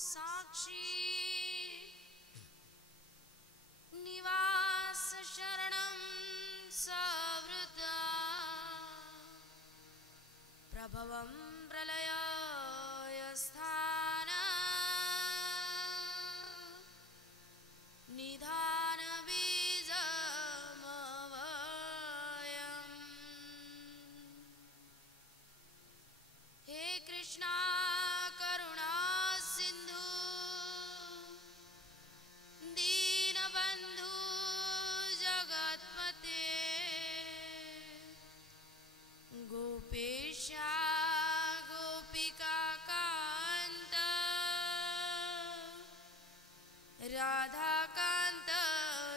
साक्षी निवास शरणं सवृता प्रभवं प्रलयस्थान निधान बीजमवयम्। हे कृष्णा करुणा सिंधु दीनबंधु जगत्पते गोपेशा गोपिका कांत राधा कांत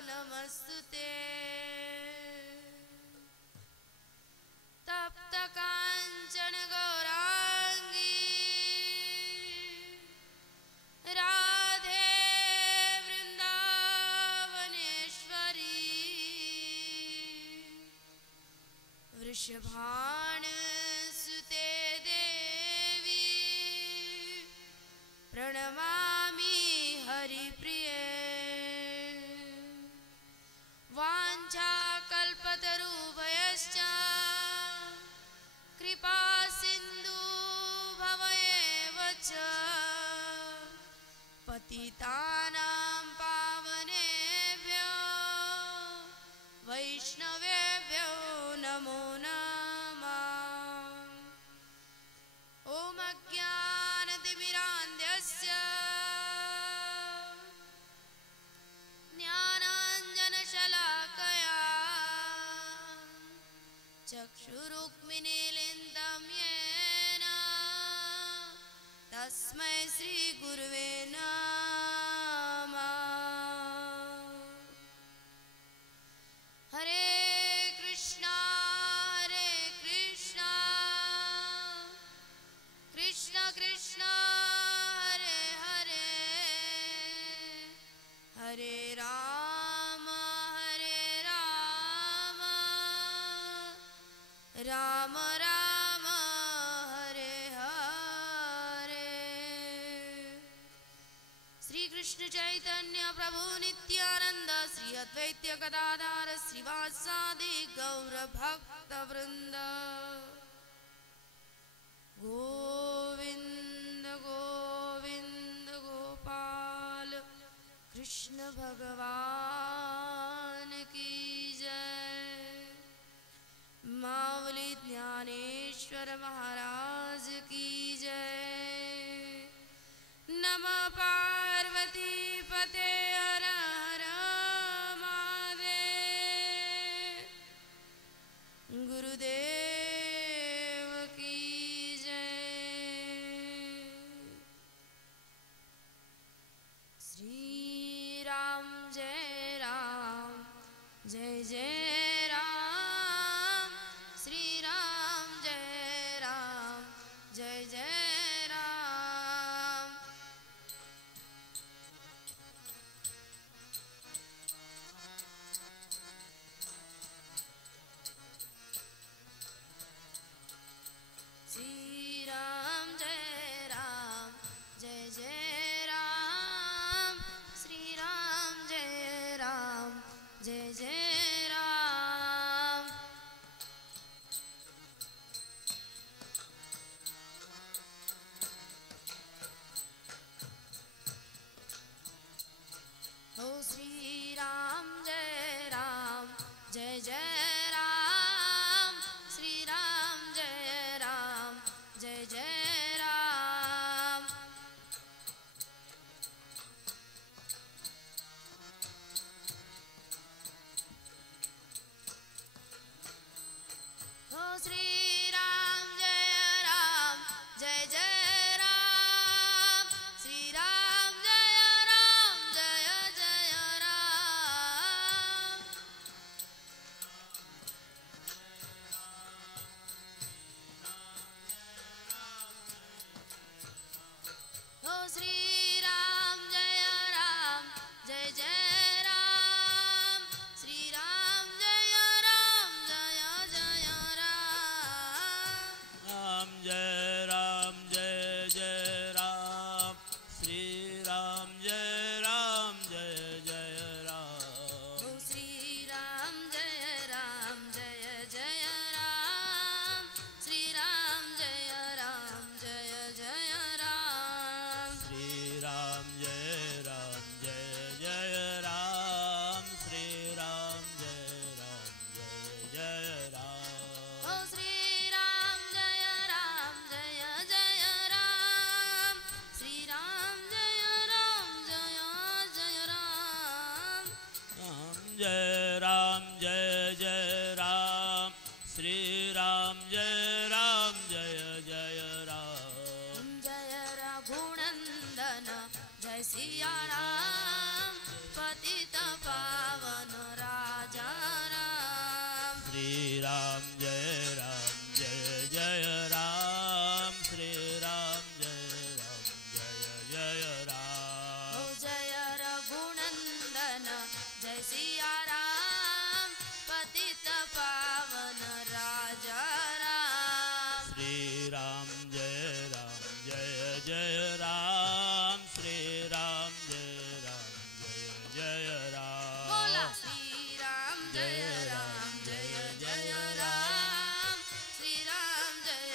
नमस्तुते। तप्त कांचन गौरांगी राधे वृंदावनेश्वरी वृषभान सुते देवी प्रणमामि हरिप्रिये। वाञ्छाकल्पतरुभयश्च कृपा सिन्धु भवएव च पतितानां पावनेभ्यो वैष्णवेभ्यो नमो नमः। ॐ अज्ञानतिमिरान्धस्य ज्ञानाञ्जनशलाकया चक्षुरुक्मिनीलिन्तं येन तस्मै श्रीगुरुवे नमः। हरे कृष्णा कृष्ण कृष्ण हरे हरे हरे राम राम राम हरे हरे। श्री कृष्ण चैतन्य प्रभु नित्यानंद श्री अद्वैत गदाधर श्रीवासादि गौर भक्त वृंद गोविंद गोविंद गोपाल कृष्ण भगवान की जय। मावली ज्ञानेश्वर महाराज की जय। नमः पार्वती पते हर हर महादेव। गुरुदेव की जय। श्री राम जय जय राम। श्री राम जय जय राम। श्री राम जय जय राम। श्री राम जय जय राम। हो श्री राम जय जय राम। श्री राम जय जय राम। हो श्री राम जय जय राम। श्री राम जय जय राम। हो श्री राम जय जय राम। श्री राम जय जय राम। जय राम जय जय राम श्री राम जय जय राम जय रघुनंदन जय सिया राम पतित पावन राजा राम श्री राम जय जय राम श्री राम जय जय राम जय रघुनंदन जय सिया राम पतित पावन राजा राम श्री राम जय जय राम श्री राम जय राम बोला श्री राम जय जय राम श्री राम जय जय राम श्री राम जय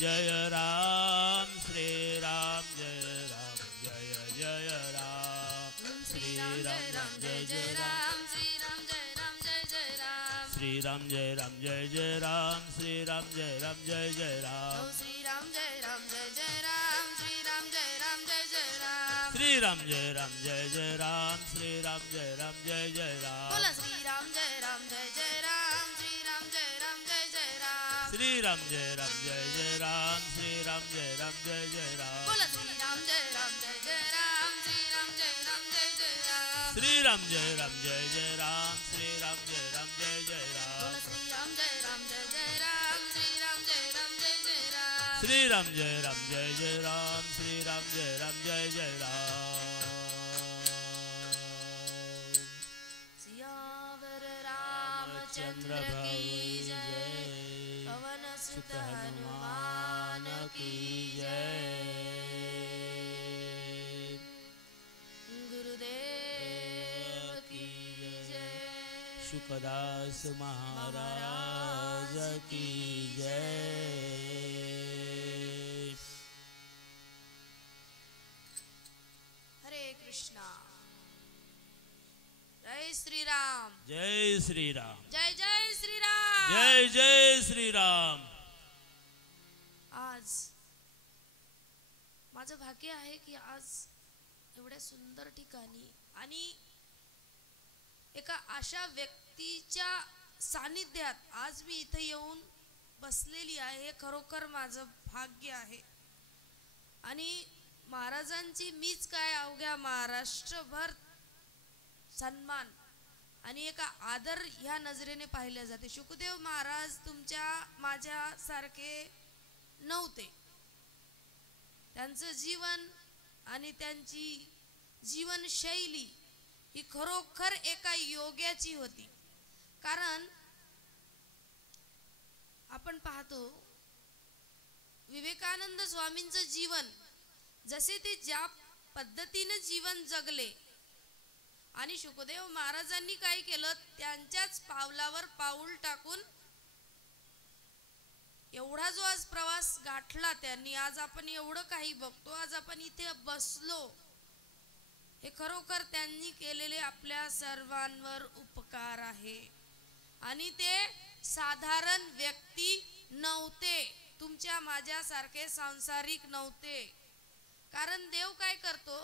जय राम श्री राम जय राम श्री राम जय जय राम श्री राम जय जय राम श्री राम जय जय राम श्री राम जय जय राम श्री राम जय जय राम श्री राम जय जय राम श्री राम जय जय राम श्री राम जय जय राम बोला श्री राम जय जय राम श्री राम जय जय राम श्री राम जय जय राम श्री राम जय जय राम बोला श्री राम जय जय राम श्री राम जय जय राम श्री राम जय जय राम श्री राम जय जय राम बोला श्री राम जय जय राम श्री राम जय जय राम श्री राम जय जय राम श्री राम जय जय राम सियावर रामचंद्र की जय पवन सुत हनुमान की जय गुरुदेव की जय शुकदास महाराज की जय हरे कृष्णा जय श्री राम जय श्री राम जय जय श्री राम जय श्री राम आज माझं भाग्य आहे की आज एवढ्या सुंदर ठिकाणी आणि एका अशा व्यक्तीच्या सानिध्यात आज मी इथे येऊन बसलेली आहे. हे खरोखर माझं भाग्य आहे आणि महाराजांची मीच काय अवघ्या महाराष्ट्रभर सन्मान आणि एका आदर ह्या नजरेने पाहिले जाते. शुकदेव महाराज तुमच्या माझ्या सारखे नव्हते. त्यांचं जीवन आणि त्यांची जीवनशैली ही खरोखर एका योग्याची होती. कारण आपण पाहतो विवेकानंद स्वामींचं जीवन जसे ते ज्या पद्धतीने जीवन जगले आणि शुकदेव महाराजांनी काय केलं त्यांच्याच पावलावर पाऊल टाकून एवढा जो आज प्रवास गाठला त्यांनी, आज आपण एवढं काही बघतो, आज आपण इथे बसलो, हे खरोखर त्यांनी केलेले आपल्या सर्वांवर उपकार आहे. आणि ते साधारण व्यक्ती नव्हते, तुमच्या माझ्यासारखे सांसारिक नव्हते. कारण देव काय करतो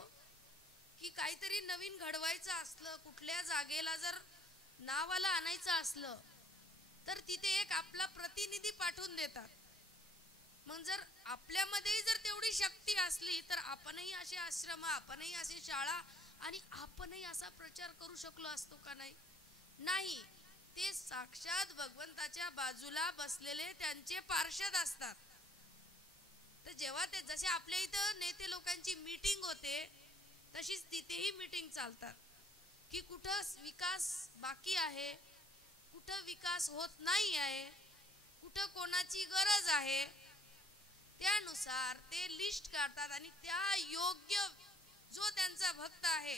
की काहीतरी नवीन घडवायचं असलं, कुठल्या जागेला जर नावाला आणायचं असलं तर तिथे एक आपला प्रतिनिधी पाठवून देतात. मग जर आपल्यामध्येही जर तेवढी शक्ती असली तर आपणही असे आश्रम, आपणही असे शाळा आणि आपणही असा प्रचार करू शकलो असतो का नाही? नाही, ते साक्षात भगवंताच्या बाजूला बसलेले त्यांचे पार्षद असतात. तर जेव्हा ते जसे आपल्या इथं नेते लोकांची मीटिंग होते तशीच तिथेही मीटिंग चालतात की कुठं विकास बाकी आहे, कुठं विकास होत नाही आहे, कुठं कोणाची गरज आहे, त्यानुसार ते लिस्ट काढतात आणि त्या योग्य जो त्यांचा भक्त आहे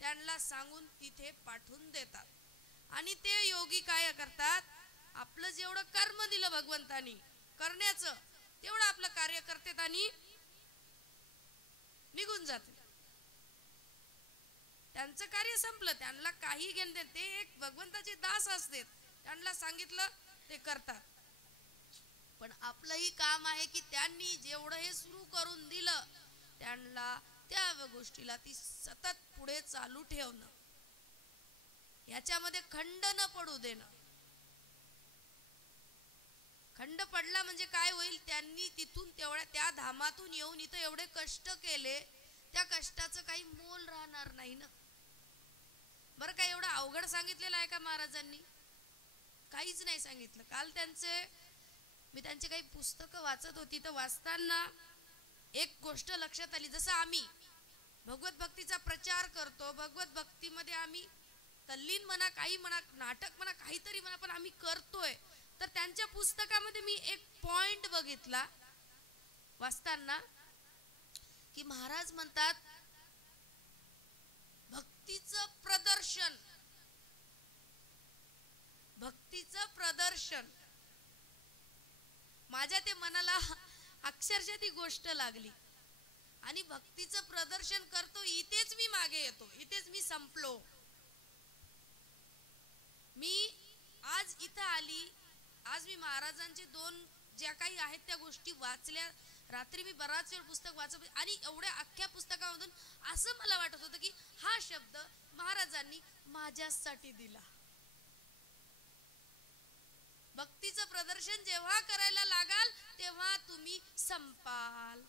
त्यांना सांगून तिथे पाठवून देतात. आणि ते योगी काय करतात, आपलं जेवढं कर्म दिलं भगवंतानी करण्याचं तेवढं आपलं कार्य करतात आणि निघून जाते. त्यांचं कार्य संपलं, त्यांना काही घेणं देत, ते एक भगवंताचे दास असतात, त्यांना सांगितलं ते करतात. पण आपलंही काम आहे की त्यांनी जेवढं हे सुरू करून दिलं त्यांना त्या गोष्टीला ती सतत पुढे चालू ठेवणं, याच्यामध्ये खंड न पडू देणं. खंड पडला म्हणजे काय होईल, त्यांनी तिथून तेवढ्या त्या धामातून येऊन इथं एवढे कष्ट केले, त्या कष्टाचं काही मोल राहणार नाही ना. बरं काय एवढं अवघड सांगितलेलं आहे का महाराजांनी? काहीच नाही सांगितलं. काल मी त्यांचे काही पुस्तकं वाचत होती, तर वाचताना एक गोष्ट लक्षात आली. जसं आम्ही भगवत भक्तीचा प्रचार करतो, भगवत भक्तीमध्ये आम्ही तल्लीन म्हणा, काही म्हणा, नाटक म्हणा, काहीतरी म्हणा, पण आम्ही करतोय. तर त्यांच्या पुस्तकामध्ये मी एक पॉइंट बघितला वाचताना, की महाराज म्हणतात भक्तीचं प्रदर्शन, भक्तीचं प्रदर्शन. माझ्या ते मनाला अक्षरशः ती गोष्ट लागली. आणि भक्तीचं प्रदर्शन करतो इथेच मी मागे येतो, इथेच मी संपलो. मी आज इथं आली, आज मी महाराजांचे 2 ज्या काही आहेत त्या गोष्टी वाचल्या. रात्री मी बराच वेळ पुस्तक वाचत आणि एवढ्या अख्ख्या पुस्तकामधून असं मला वाटत होतं की हा शब्द महाराजांनी माझ्यासाठी दिला. भक्तीचं प्रदर्शन जेव्हा करायला लागाल तेव्हा तुम्ही संपाल.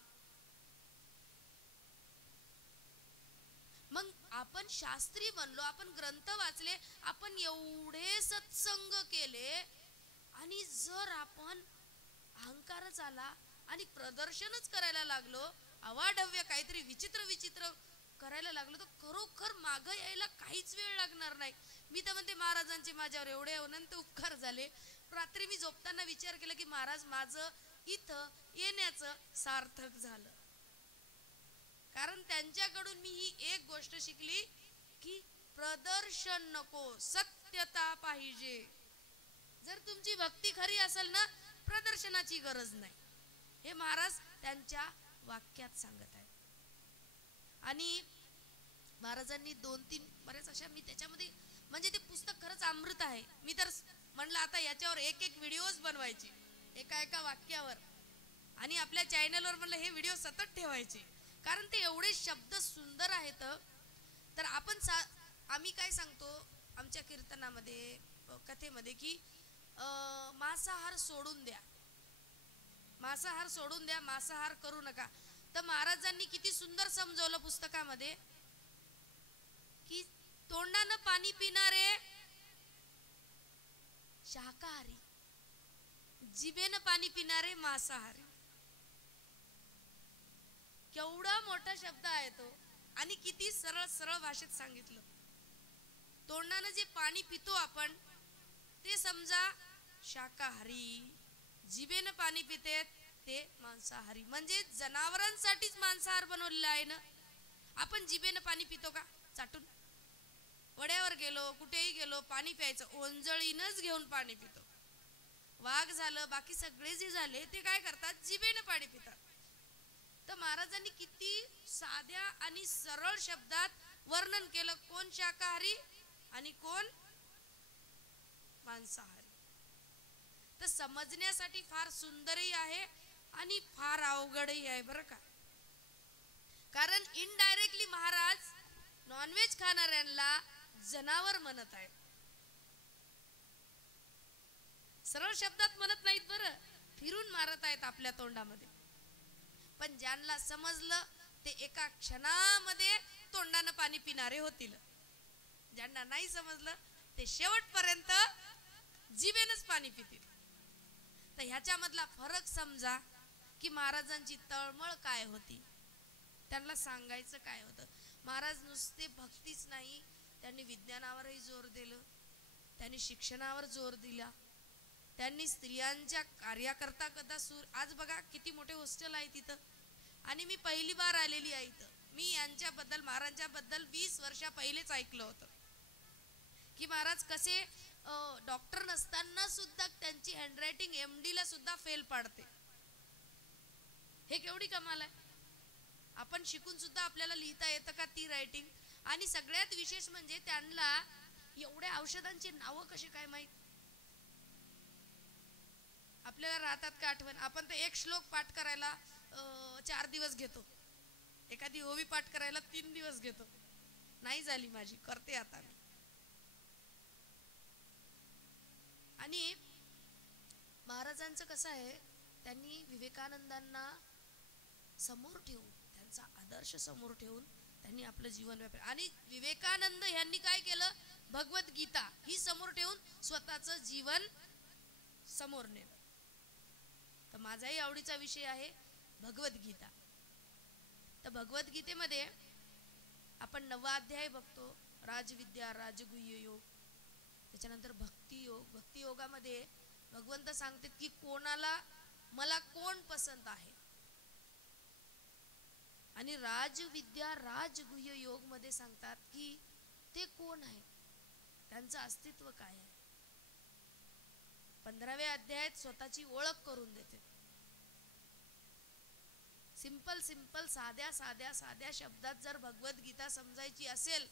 मग आपण शास्त्री बनलो, आपण ग्रंथ वाचले, आपण एवढे सत्संग केले, आणि जर आपण अहंकारच आला आणि प्रदर्शनच करायला लागलो, अवाढव्य काहीतरी विचित्र विचित्र करायला लागलो, तर खरोखर मागं यायला काहीच वेळ लागणार नाही. मी तर म्हणते महाराजांचे माझ्यावर एवढे अनंत उपकार झाले. रात्री मी झोपताना विचार केला की महाराज माझं इथं येण्याचं सार्थक झालं. कारण त्यांच्याकडून मी ही एक गोष्ट शिकली की प्रदर्शन नको, सत्यता पाहिजे. जर तुमची भक्ती खरी असेल ना, प्रदर्शनाची गरज नाही. हे महाराज त्यांच्या वाक्यात सांगत आहेत. आणि महाराजांनी 2-3 बरेच अशा, मी त्याच्यामध्ये म्हणजे ते पुस्तक खरंच अमृत आहे. मी तर म्हणलं आता याच्यावर एक व्हिडिओज बनवायचे एका वाक्यावर, आणि आपल्या चॅनलवर म्हणलं हे व्हिडिओ सतत ठेवायचे, कारण ते एवढे शब्द सुंदर आहेत. तर आम्ही काय सांगतो आमच्या कीर्तनामध्ये, कथेमध्ये, की मांसाहार सोडून द्या, मांसाहार सोडून द्या, मांसाहार करू नका. तर महाराजांनी किती सुंदर समजवलं पुस्तकामध्ये की तोंडानं पाणी पिणारे शाकाहारी, जिभेनं पाणी पिणारे मांसाहारी. केवढा मोठा शब्द आहे तो, आणि किती सरळ सरळ भाषेत सांगितलं. तोंडानं जे पाणी पितो आपण ते समजा शाकाहारी, जिभेनं पाणी पितेत ते मांसाहारी. म्हणजे जनावरांसाठीच मांसाहार बनवलेला आहे ना. आपण जिभेनं पाणी पितो का? चाटून वड्यावर गेलो, कुठेही गेलो, पाणी प्यायचं ओंजळीनच घेऊन पाणी पितो. वाघ झालं, बाकी सगळे जे झाले ते काय करतात, जिभेनं पाणी पितात. तर महाराजांनी किती साध्या आणि सरळ शब्दात वर्णन केलं, कोण शाकाहारी आणि कोण मांसाहारी. तर समजण्यासाठी फार सुंदरही आहे आणि फार अवघडही आहे बरं का. कारण इनडायरेक्टली महाराज नॉनव्हेज खाणाऱ्यांना जनावर म्हणत आहेत, सरळ शब्दात म्हणत नाहीत बरं, फिरून मारत आहेत आपल्या तोंडामध्ये. पण ज्यांना समजलं ते एका क्षणामध्ये तोंडानं पाणी पिणारे होतील. ज्यांना नाही समजलं ते शेवटपर्यंत जिभेनंच पाणी पितील. तर ह्याच्यामधला फरक समजा की महाराजांची तळमळ काय होती, त्यांना सांगायचं काय होतं. महाराज नुसते भक्तीच नाही, त्यांनी विज्ञानावरही जोर दिलं, त्यांनी शिक्षणावर जोर दिला, त्यांनी स्त्रियांच्या कार्याकरता कदा सूर. आज बघा किती मोठे हॉस्टेल आहे तिथं, आणि मी पहिली बार आलेली आहे इथं. मी यांच्याबद्दल, महाराजांबद्दल 20 वर्षा पहिलेच ऐकलं होतं की महाराज कसे डॉक्टर नसताना सुद्धा त्यांची हँडरायटिंग MD ला सुद्धा फेल पाडते. हे केवढी कमाल आहे. आपण शिकून सुद्धा आपल्याला लिहिता येतं का ती रायटिंग. आणि सगळ्यात विशेष म्हणजे त्यांना एवढ्या औषधांची नावं कशी काय माहित. आपल्याला राहतात का आठवण. आपण तर एक श्लोक पाठ करायला 4 दिवस घेतो, एखादी ओवी पाठ करायला 3 दिवस घेतो. नाही झाली माझी, करते आता मी. आणि महाराजांचं कसं आहे, त्यांनी विवेकानंदांना समोर ठेवून, त्यांचा आदर्श समोर ठेवून त्यांनी आपलं जीवन व्यापलं. आणि विवेकानंद यांनी काय केलं, भगवद्गीता ही समोर ठेवून स्वतःचं जीवन समोर नेलं. तर माझाही आवडीचा विषय आहे भगवद्गीता. तर भगवद्गीतेमध्ये आपण 9वा अध्याय बघतो, राजविद्या राजगुह्य योग. त्याच्यानंतर भक्तियोग. भक्तियोगामध्ये भगवंत सांगतात की कोणाला मला कोण पसंत आहे. आणि राजविद्या राजगुह्य योग मध्ये सांगतात की ते कोण आहे, त्यांचं अस्तित्व काय आहे. 15व्या अध्यायात स्वतःची ओळख करून देते. सिंपल साध्या साध्या साध्या शब्दात जर भगवद्गीता समजायची असेल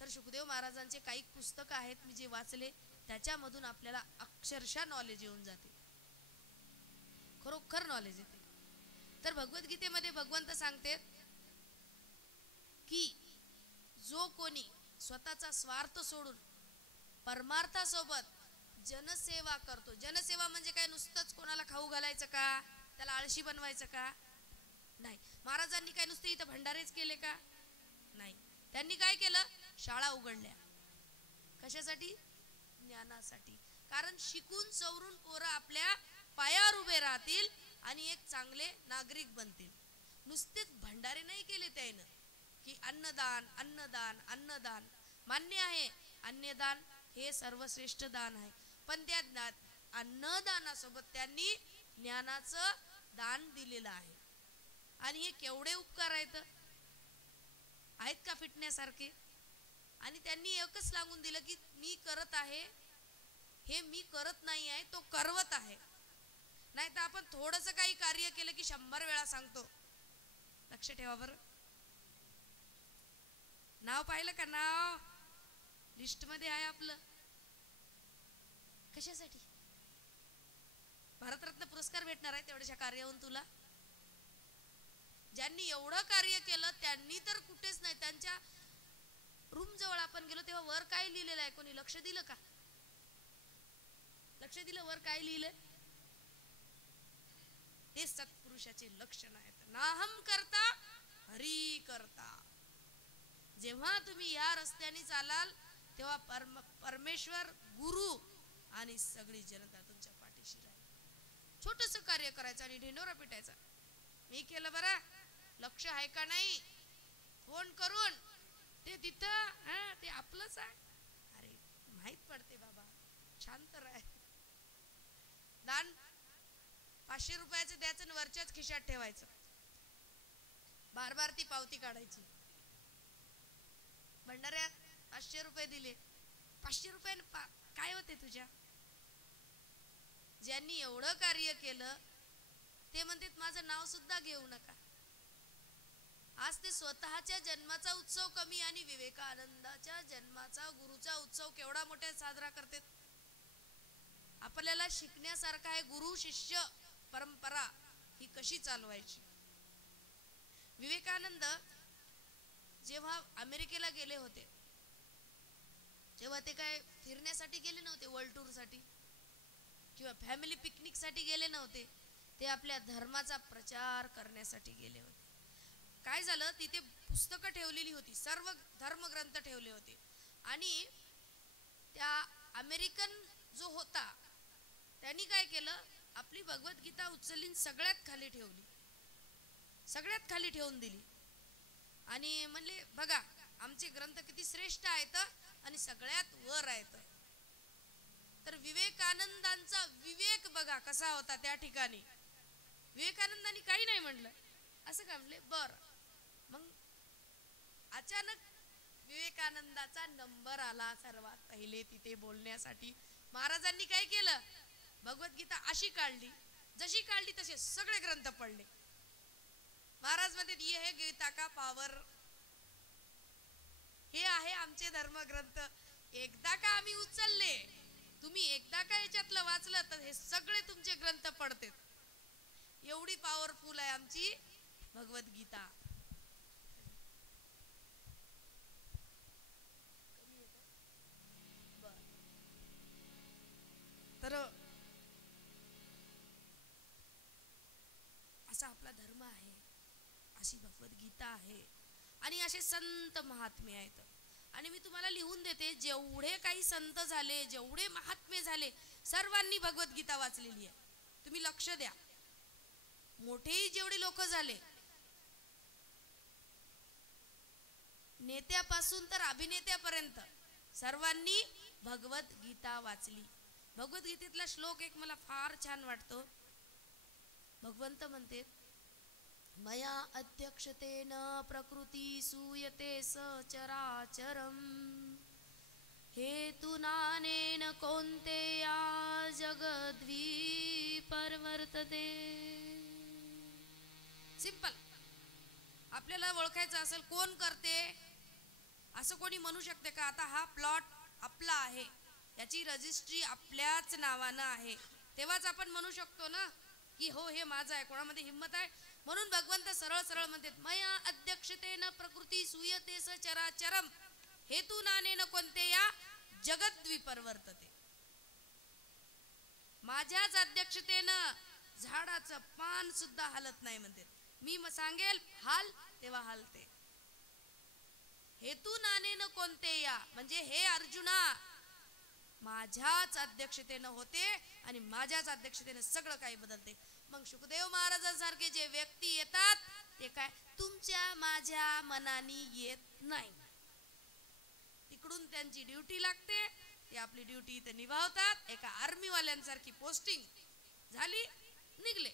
तर शुकदेव महाराजांचे काही पुस्तक आहेत मी जे वाचले, त्याच्यामधून आपल्याला अक्षरशः नॉलेज येऊन जाते, खरोखर नॉलेज येते. तर भगवद्गीतेमध्ये भगवंत सांगते की जो कोणी स्वतःचा स्वार्थ सोडून परमार्थासोबत जनसेवा करतो. जनसेवा म्हणजे काय, नुसतंच कोणाला खाऊ घालायचं का, त्याला आळशी बनवायचं का, नाही. महाराजांनी काय नुसते इथं भंडारेच केले का, नाही. त्यांनी काय केलं, शाळा उघडल्या. कशासाठी, ज्ञानासाठी. कारण शिकून सवरून पोरं आपल्या पायावर उभे राहतील आणि एक चांगले नागरिक बनतील. नुसतेच भंडारे नाही केले त्यानं की अन्नदान अन्नदान अन्नदान. मान्य आहे, अन्नदान हे सर्वश्रेष्ठ दान आहे, पण त्या अन्नदानासोबत त्यांनी ज्ञानाचं दान दिलेलं आहे. आणि हे केवढे उपकार आहेत का फिटण्यासारखे. आणि त्यांनी एकच सांगून दिलं की मी करत आहे, हे मी करत नाही आहे, तो करवत आहे. नाही तर आपण थोडंसं काही कार्य केलं की 100 वेळा सांगतो. लक्ष ठेवा बरं. नाव पाहिलं का, नाव लिस्ट मध्ये आहे आपलं. कशासाठी, भारतरत्न पुरस्कार भेटणार आहे तेवढ्याशा कार्यावरून तुला. ज्यांनी एवढं कार्य केलं त्यांनी तर कुठेच नाही. त्यांच्या रूम जवळ आपण गेलो तेव्हा वर काय लिहिलेलं आहे, कोणी लक्ष दिलं का, लक्ष दिलं वर काय लिहिलंय. ते सत्पुरुषाचे लक्षण आहेत. नाहम करता हरी करता. जेव्हा तुम्ही या रस्त्याने चालाल तेव्हा परमेश्वर, गुरु आणि सगळी जनता तुमच्या पाठीशी राहील. छोटस कार्य करायचं आणि ढिंडोरा पिटायचा. मी केलं बरं, लक्ष आहे का नाही, फोन करून ते तिथं ते आपलंच आहे. अरे माहित पडते बाबा, शांत राह. दान 500 रुपयाचं द्यायचं आणि वरच्याच खिशात ठेवायचं. बार बार ती पावती काढायची. भंडाऱ्यात 500 रुपये दिले, 500 रुपये काय होते तुझ्या. ज्यांनी एवढं कार्य केलं ते म्हणतात माझं नाव सुद्धा घेऊ नका. आज ते स्वतःच्या जन्माचा उत्सव कमी आणि विवेकानंदाच्या जन्माचा, गुरुचा उत्सव केवढा मोठा साजरा करतात. आपल्याला शिकण्यासारखं आहे, गुरु शिष्य परंपरा ही कशी चालवायची. विवेकानंद जेव्हा अमेरिकेला गेले होते तेव्हा ते काय फिरण्यासाठी गेले नव्हते, वर्ल्ड टूर साठी किंवा फॅमिली पिकनिक साठी गेले नव्हते. ते आपल्या धर्माचा प्रचार करण्यासाठी गेले होते. काय झालं, तिथे पुस्तकं ठेवलेली होती, सर्व धर्मग्रंथ ठेवले होते. आणि त्या अमेरिकन जो होता त्यांनी काय केलं, आपली भगवद्गीता उचलली, सगळ्यात खाली ठेवली, सगळ्यात खाली ठेवून दिली. आणि म्हणले बघा आमचे ग्रंथ किती श्रेष्ठ आहेत आणि सगळ्यात वर आहेत. तर विवेकानंदांचा विवेक बघा कसा होता त्या ठिकाणी. विवेकानंदांनी काही नाही म्हणलं, असं का म्हणले. बर, मग अचानक विवेकानंदाचा नंबर आला सर्वात पहिले तिथे बोलण्यासाठी. महाराजांनी काय केलं, भगवद्गीता अशी काढली, जशी काढली तसे सगळे ग्रंथ पडले. महाराज म्हणतात ये है गीता का पावर, हे आहे आमचे धर्मग्रंथ. एकदा का आम्ही उचलले, तुम्ही एकदा का याच्यातलं वाचलं तर हे सगळे तुमचे ग्रंथ पडतात. एवढी पॉवरफुल आहे आमची भगवद्गीता. अशी भगवद्गीता आहे आणि असे संत महात्मे आहेत. आणि मी तुम्हाला लिहून देते, जेवढे काही संत झाले, जेवढे महात्मे झाले, सर्वांनी भगवद्गीता वाचलेली आहे. तुम्ही लक्ष द्या, मोठेही जेवढे लोक झाले, नेत्यापासून तर अभिनेत्यापर्यंत सर्वांनी भगवद्गीता वाचली. भगवद्गीतेतला श्लोक एक मला फार छान वाटतो. भगवंत म्हणते, मया अध्यक्षतेन प्रकृती सूयते सचराचरम हेतुनानेन कौन्तेया जगद्वी परवर्तते. सिंपल. आपल्याला ओळखायचं असेल कोण करते, असं कोणी म्हणू शकते का आता हा प्लॉट आपला आहे, याची रजिस्ट्री आपल्याच नावानं आहे, तेव्हाच आपण म्हणू शकतो ना की हो हे माझं आहे. कोणामध्ये हिम्मत आहे? म्हणून भगवंत सरळ सरळ म्हणतात, मया अध्यक्षतेन प्रकृती सूयते सचराचरम हेतुनानेन कोन्तेया जगद्विपरिवर्तते. माझ्याच अध्यक्षतेनं झाडाचं पान सुद्धा हलत नाही म्हणते. मी सांगेल हाल तेव्हा हालते. हेतुनानेन कोन्तेया म्हणजे हे अर्जुना, माझ्याच अध्यक्षतेनं होते आणि माझ्याच अध्यक्षतेनं सगळं काही बदलते. मग शुकदेव महाराजांसारखे जे व्यक्ती येतात ते काय तुमच्या माझ्या मनानी येत नाही. तिकडून त्यांची ड्युटी लागते, ते आपली ड्युटी इथे निभावतात. एका आर्मीवाल्यांसारखी पोस्टिंग झाली, निघले.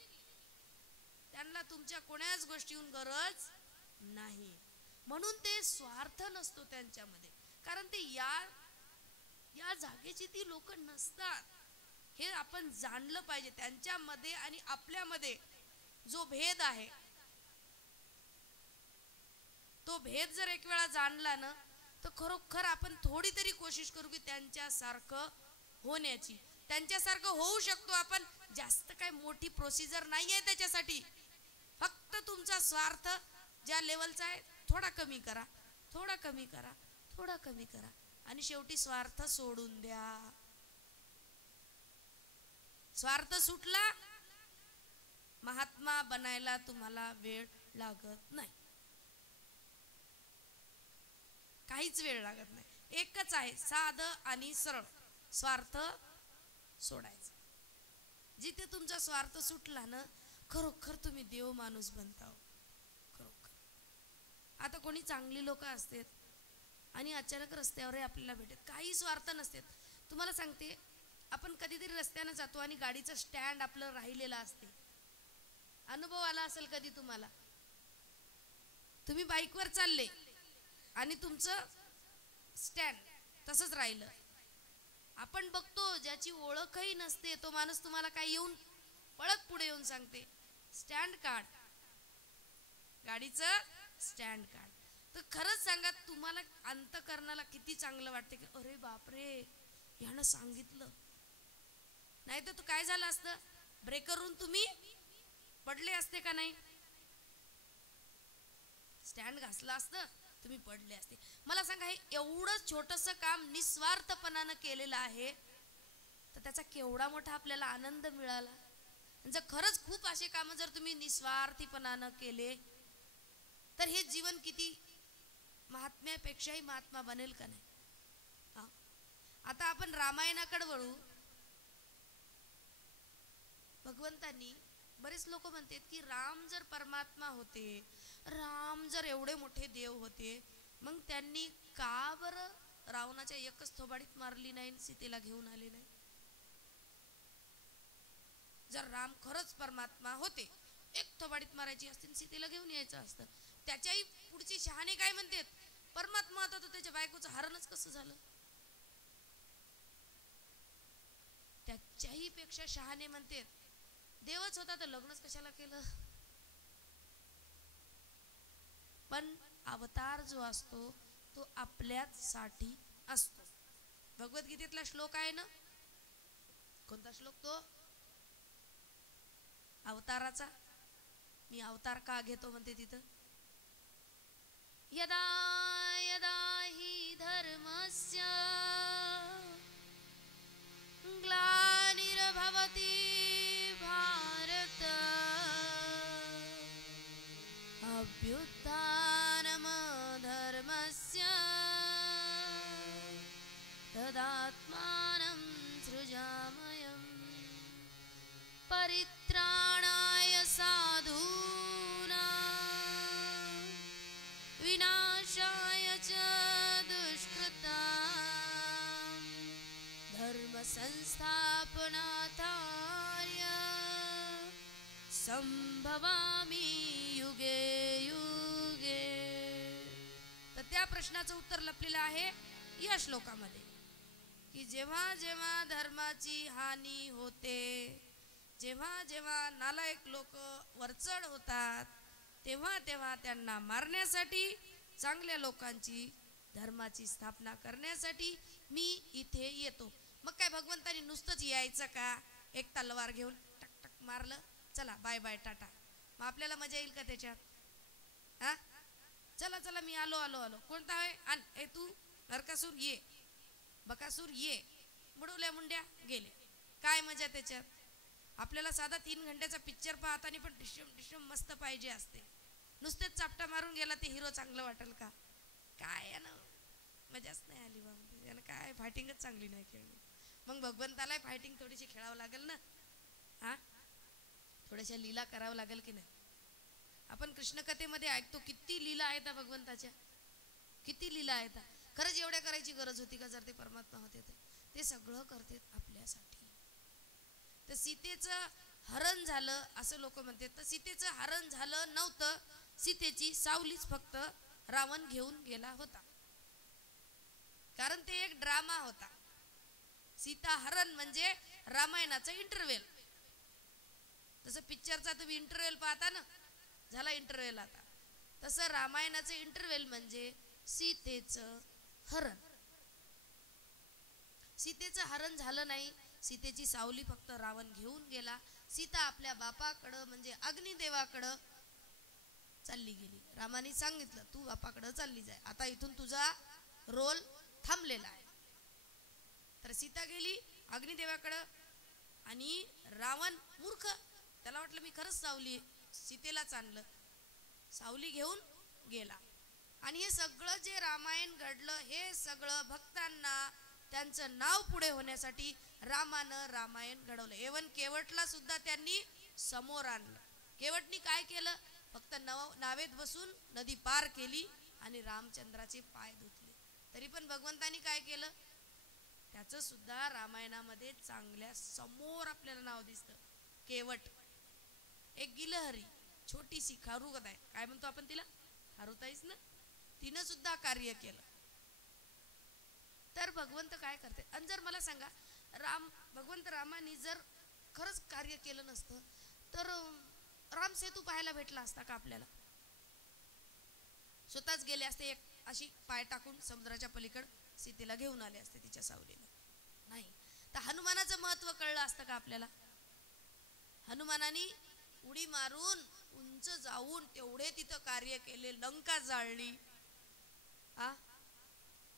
त्यांना तुमच्या कोणाच गोष्टीहून गरज नाही. म्हणून ते स्वार्थ नसतो त्यांच्यामध्ये, कारण ते या जागेची ती लोक नसतात. हे आपण जाणलं पाहिजे. त्यांच्यामध्ये आणि आपल्यामध्ये जो भेद आहे, तो भेद जर एक वेळा जाणला ना, तर खरोखर आपण थोडी तरी कोशिश करू की त्यांच्यासारखं होण्याची. त्यांच्यासारखं होऊ शकतो आपण. जास्त काय मोठी प्रोसिजर नाही आहे त्याच्यासाठी. फक्त तुमचा स्वार्थ ज्या लेवलचा आहे थोडा कमी करा, थोडा कमी करा, थोडा कमी करा आणि शेवटी स्वार्थ सोडून द्या. स्वार्थ सुटला, महात्मा बनायला तुम्हाला वेळ लागत नाही, काहीच वेळ लागत नाही. एकच आहे, साधं आणि सरळ, स्वार्थ सोडायचा. जिथे तुमचा स्वार्थ सुटला ना, खरोखर तुम्ही देव माणूस बनता. खरोखर. आता कोणी चांगली लोक असतात आणि अचानक रस्त्यावर आपल्याला भेटत, काही स्वार्थ नसतात. तुम्हाला सांगते, आपण कधीतरी रस्त्यानं जातो आणि गाडीचं स्टँड आपलं राहिलेलं असते. अनुभव आला असेल कधी तुम्हाला? तुम्ही बाईकवर चालले आणि तुमचं स्टँड तसंच राहिलं. आपण बघतो ज्याची ओळखही नसते तो माणूस तुम्हाला काय येऊन पळत पुढे येऊन सांगते, स्टँड काढ, गाडीचं स्टँड काढ. तर खरंच सांगा, तुम्हाला अंतकरणाला किती चांगलं वाटते की अरे बापरे यानं सांगितलं. नाही तर काय झालं असतं, ब्रेकरवरून तुम्ही पडले असते का नाही? स्टँड घासला असतं, तुम्ही पडले असते. मला सांगा, हे एवढं छोटंसं काम निस्वार्थपणानं केलेलं आहे, तर त्याचा केवढा मोठा आपल्याला आनंद मिळाला. जर खरंच खूप असे काम जर तुम्ही निस्वार्थीपणानं केले, तर हे जीवन किती महात्म्यापेक्षाही महात्मा बनेल का नाही? हा, आता आपण रामायणाकडे वळू. भगवंतांनी, बरेच लोक म्हणतात की राम जर परमात्मा होते, राम जर एवढे मोठे देव होते, मग त्यांनी का बरं रावणाच्या एकच थोबाडीत मारली नाही, सीतेला घेऊन आले नाही? जर राम खरंच परमात्मा होते, एक थोबाडीत मारायची असते, सीतेला घेऊन यायचं असतं. त्याच्याही पुढची शहाणे काय म्हणतात, परमात्मा होता तर त्याच्या बायकोचं हरणच कसं झालं? त्याच्याही पेक्षा शहाणे म्हणतात, देवच होता तर लग्नच कशाला केलं? पण अवतार जो असतो तो आपल्याच साठी असतो. भगवद्गीतेतला श्लोक आहे ना, कोणता श्लोक तो? अवताराचा. मी अवतार का घेतो म्हणते तिथं, यदा यदा हि धर्मस्य ग्लानिर्भवति भारत अभ्युत्थानार्थं भजामयम् परित्राणाय साधूनां विनाशाय च दुष्कृतां धर्मसंस्थापनार्थाय संभवामि युगे युगे. तर त्या प्रश्नाचं उत्तर लपलेलं आहे या श्लोकामध्ये की जेव्हा जेव्हा धर्माची हानी होते, जेव्हा जेव्हा नालायक लोक वरचढ होतात, तेव्हा तेव्हा त्यांना मारण्यासाठी, चांगल्या लोकांची धर्माची स्थापना करण्यासाठी मी इथे येतो. मग काय भगवंतानी नुसतंच यायचं का? एक तलवार घेऊन टक टक मारलं, चला बाय बाय टाटा, मग आपल्याला मजा येईल का त्याच्यात? हा, चला चला मी आलो आलो आलो. कोणता आहे? आण ए तू नरकासूर ये, बकासूर ये, बुडवल्या मुंड्या गेले. काय मजा त्याच्यात? आपल्याला साधा 3 घंट्याचा पिक्चर पाहताना पण डिशम डिशम मस्त पाहिजे असते. नुसतेच चापटा मारून गेला ते हिरो चांगलं वाटेल का? काय आहे ना, मजाच नाही आली बा. यानं काय फायटिंगच चांगली नाही खेळली. मग भगवंताला फायटिंग थोडीशी खेळावं लागेल ना. हा, थोड्याशा लीला करावं लागेल की नाही? आपण कृष्ण कथेमध्ये ऐकतो किती लीला आहेत भगवंताच्या, किती लीला आहेत. खरंच एवढ्या करायची गरज होती का? जर ते परमात्मा होते तर ते सगळं करतात आपल्यासाठी. तर सीतेचं हरण झालं असं लोक म्हणतात. तर सीतेचं हरण झालं नव्हतं, सीतेची सावलीच फक्त रावण घेऊन गेला होता. कारण ते एक ड्रामा होता. सीता हरण म्हणजे रामायणाचा इंटरव्हेल. तसं पिक्चरचा तुम्ही इंटरव्हेल पाहता ना, झाला इंटरव्हेल आता, तसं रामायणाचं इंटरव्हेल म्हणजे सीतेचं हरण. सीतेचं हरण झालं नाही, सीतेची सावली फक्त रावण घेऊन गेला. सीता आपल्या बापाकडं म्हणजे अग्निदेवाकडं चालली गेली. रामाने सांगितलं तू बापाकडं चालली जाय, आता इथून तुझा रोल थांबलेला आहे. तर सीता गेली अग्निदेवाकडं आणि रावण मूर्ख, त्याला वाटलं मी खरंच सावली, सीतेलाच आणलं, सावली घेऊन गेला. आणि हे सगळं जे रामायण घडलं हे सगळं भक्तांना त्यांचं नाव पुढे होण्यासाठी रामानं रामायण घडवलं. एवन केवटला सुद्धा त्यांनी समोर आणलं. केवटनी काय केलं? फक्त नावेत बसून नदी पार केली आणि रामचंद्राचे पाय धुतले. तरी पण भगवंतानी काय केलं? त्याचं सुद्धा रामायणामध्ये चांगल्या समोर आपल्याला नाव दिसतं. केवट एक गिलहरी, छोटीशी खारुताई, काय म्हणतो आपण तिला? खारुताईच ना. तिनं सुद्धा कार्य केलं. तर भगवंत काय करते? आणि जर मला सांगा, भगवंत रामाने जर खरंच कार्य केलं नसतं तर राम सेतू पाहायला भेटला असता का आपल्याला? स्वतःच गेले असते एक अशी पाय टाकून समुद्राच्या पलीकडे सीतेला घेऊन आले असते तिच्या सावलीला? नाही. तर हनुमानाचं महत्व कळलं असतं का आपल्याला? हनुमानाने उडी मारून उंच जाऊन तेवढे तिथं कार्य केले, लंका जाळली.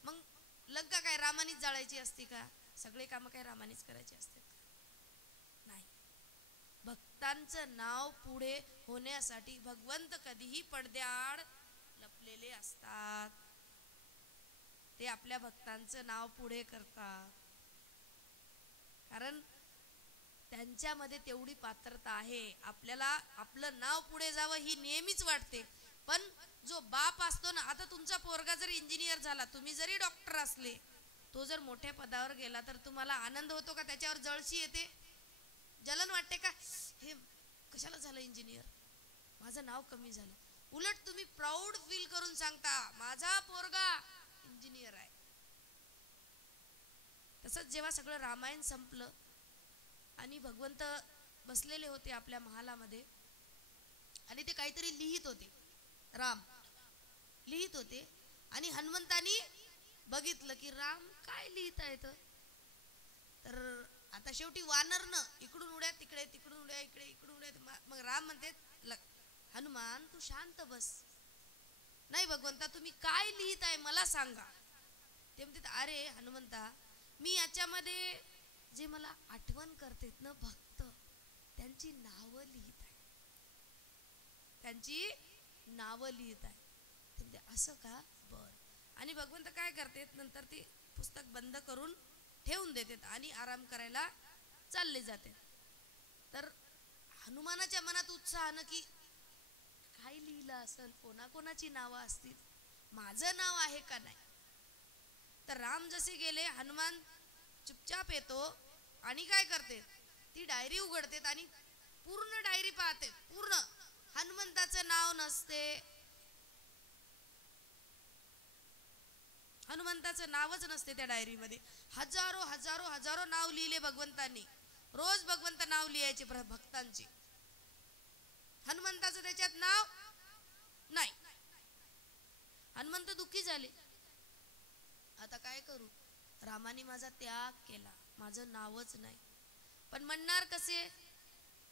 मग लंका काय रामानीच जाळायची असती का? सगळे कामं काय रामानीच करायचे असतात का? नाही. भक्तांचं नाव पुढे होण्यासाठी भगवंत कधीही पडद्याआड लपलेले असतात. ते आपल्या भक्तांचं नाव पुढे करतात कारण त्यांच्यामध्ये तेवढी पात्रता आहे. आपल्याला आपलं नाव पुढे जावं ही नेहमीच वाटते. पण जो बाप असतो ना, आता तुमचा पोरगा जर इंजिनियर झाला, तुम्ही जरी डॉक्टर असले, तो जर मोठ्या पदावर गेला तर तुम्हाला आनंद होतो का? त्याच्यावर जळशी येते, जलन वाटते का? हे कशाला झालं इंजिनियर, माझं नाव कमी झालं. उलट तुम्ही प्राऊड फील करून सांगता माझा पोरगा इंजिनियर आहे. तसंच जेव्हा सगळं रामायण संपलं आणि भगवंत बसलेले होते आपल्या महालामध्ये आणि ते काहीतरी लिहित होते, राम लिहित होते आणि हनुमंतानी बघितलं की राम काय लिहित आहेत. तर आता शेवटी वानरनं इकडून उड्या तिकडे, तिकडून उड्या इकडे, इकडून उड्या. मग राम म्हणते हनुमान तू शांत बस. नाही भगवंता तुम्ही काय लिहित आहे मला सांगा. ते म्हणतात अरे हनुमंता मी याच्यामध्ये जे मला आठवण करतात ना भक्त, त्यांची नावं लिहित आहे, त्यांची नावं लिहित आहे. ते म्हणते असं का? बर. आणि भगवंत काय करतात नंतर ते पुस्तक बंद करून ठेवून देतात आणि आराम करायला चालले जाते. तर हनुमानाच्या मनात उत्साहानं की काय लिहिलं असेल, कोणाकोणाची नावं असतील, माझं नाव आहे का नाही. तर राम जसे गेले, हनुमान चुपचाप येतो आणि काय करते, ती डायरी उघडते आणि पूर्ण डायरी पाहते. पूर्ण हनुमंताचं नाव नसते, हनुमंताचं नावच नसते त्या डायरीमध्ये. हजारो हजारो हजारो नाव लिहिले भगवंतांनी. रोज भगवंत नाव लिहायचे भक्तांचे. हनुमंताचं त्याच्यात नाव नाही. हनुमंत दुःखी झाले. आता काय करू, रामाने माझा त्याग केला, माझं नावच नाही. पण म्हणणार कसे,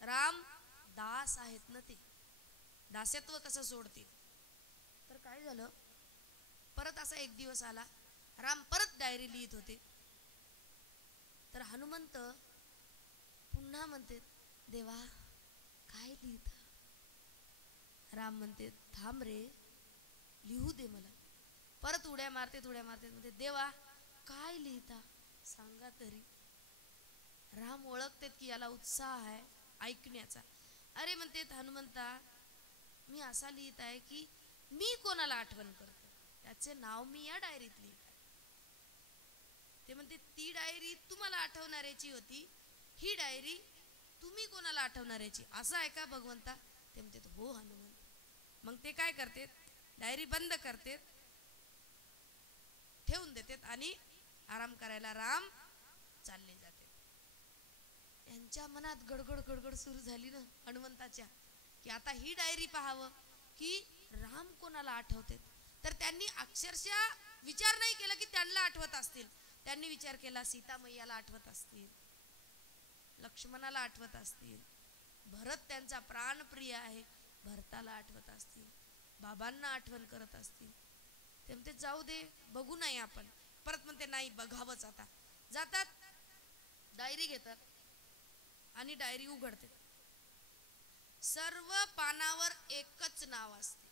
राम दास आहेत ना, ते दास्यत्व कसं सोडतील. तर काय झालं, परत असा एक दिवस आला, राम परत डायरी लिहित होते. तर हनुमंत पुन्हा म्हणते, देवा काय लिहिता. राम म्हणते, थांब रे, लिहू दे मला. परत उड्या मारते म्हणते, देवा काय लिहिता सांगा तरी. राम ओळखतेत की याला उत्साह आहे ऐकण्याचा. अरे म्हणते हनुमंता, मी असा लिहित आहे की मी कोणाला आठवण करतो त्याचे नाव मी या डायरीत लिहित आहे. ते म्हणते, ती डायरी तुम्हाला आठवणाऱ्याची होती, ही डायरी तुम्ही कोणाला आठवणाऱ्याची, असं आहे का भगवंता. ते म्हणते, हो हनुमंत. मग ते काय करते, डायरी बंद करते, ठेवून देतात आणि आराम करायला राम चालले जाते. यांच्या मनात गडगड गडगड सुरू झाली ना हनुमंताच्या, की आता ही डायरी पाहावं की राम कोणाला आठवते. तर त्यांनी अक्षरशः विचार नाही केला की त्यांना आठवत असतील. त्यांनी विचार केला, सीता मैयाला आठवत असतील, लक्ष्मणाला आठवत असतील, भरत त्यांचा प्राणप्रिय आहे, भरताला आठवत असतील, बाबांना आठवण करत असतील. ते म्हणते, जाऊ दे, बघू नाही आपण. परत म्हणते, नाही बघावंच. आता जातात, डायरी घेतात आणि डायरी उघडते. सर्व पानावर एकच नाव असते,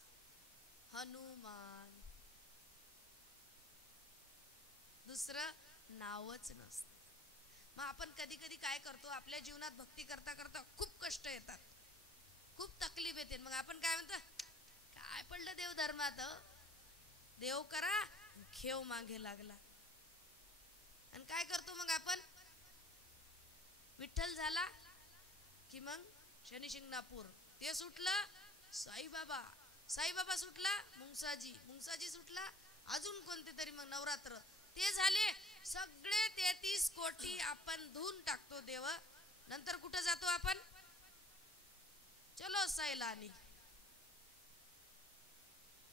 हनुमान. दुसरं नावच नसतं. मग आपण कधी कधी काय करतो, आपल्या जीवनात भक्ती करता करता खूप कष्ट येतात, खूप तकलीफ येते. मग आपण काय म्हणतो, काय पडलं देव धर्मात, देव करा, खेव मागे लागला. आणि काय करतो मग आपण, विठ्ठल झाला की मग शनी शिंगणापूर, ते सुटलं साईबाबा, साईबाबा सुटला मुंगसाजी, मुंगसाजी सुटला अजून कोणते तरी, मग नवरात्र, ते झाले. सगळे 33 कोटी आपण धुवून टाकतो देव. नंतर कुठं जातो आपण, चलो सैलानी.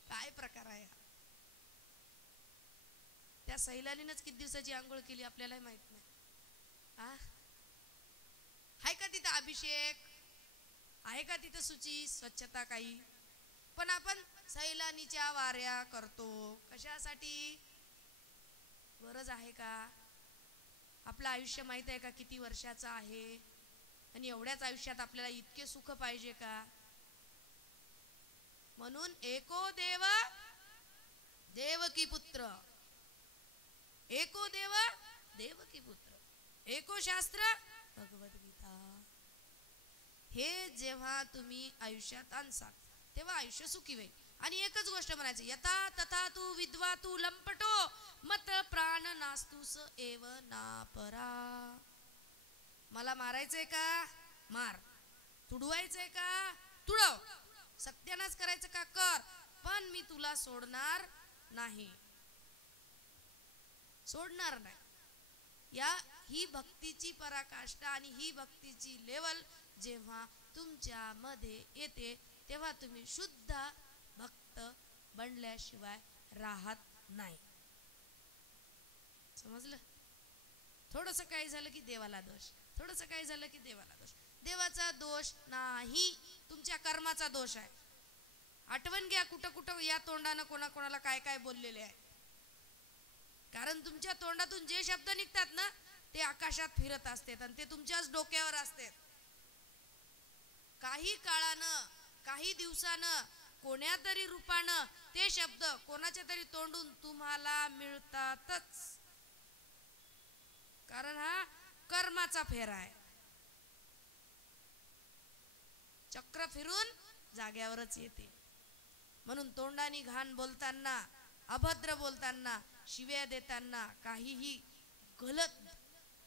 काय प्रकार आहे हा. त्या सैलानीनच किती दिवसाची आंघोळ केली आपल्याला माहित नाही. आहे का तिथं अभिषेक, आहे का तिथं शुची स्वच्छता काही. पण आपण सैलानीच्या वाऱ्या करतो कशासाठी, गरज आहे का. आपलं आयुष्य माहित आहे का किती वर्षाचं आहे, आणि एवढ्याच आयुष्यात आपल्याला इतके सुख पाहिजे का. म्हणून एको देव देवकी पुत्र, एको देव देवकी पुत्र, एको शास्त्र भगवद्गीता. हे जेव्हा तुम्ही आयुष्यात आणसाल तेव्हा आयुष्य सुखी होईल. आणि एकच गोष्ट म्हणायची, यथा तथा तू विद्वा तू लंपटो मत प्राण नास्तुस एव नापरा. मला मारायचंय का मार, तुडवायचंय का तुडव, सत्यानाश करायचं का कर, पण मी तुला सोडणार नाही, सोडणार नाही. ही भक्तीची पराकाष्ठा आणि ही भक्तीची लेवल जेव्हा तुमच्या मध्ये येते तेव्हा तुम्ही शुद्ध भक्त बनल्याशिवाय राहत नाही. समजलं. थोडंसं काही झालं की देवाला दोष, थोडंसं काही झालं की देवाला दोष. देवाचा दोष नाही, तुमच्या कर्माचा दोष आहे. आठवण घ्या कुठं कुठं या तोंडानं कोणाकोणाला काय काय बोललेले आहे. कारण तुमच्या तोंडातून जे शब्द निघतात ना ते आकाशात फिरत असतात आणि ते तुमच्याच डोक्यावर असतात. काही काळानं, काही दिवसानं, कोण्या तरी रूपानं ते शब्द कोणाच्या तरी तोंडून तुम्हाला मिळतातच. कारण हा कर्माचा फेरा आहे. चक्र फिरून जाग्यावरच येते. म्हणून तोंडाने घाण बोलताना, अभद्र बोलताना, शिव्या देताना, काहीही गलत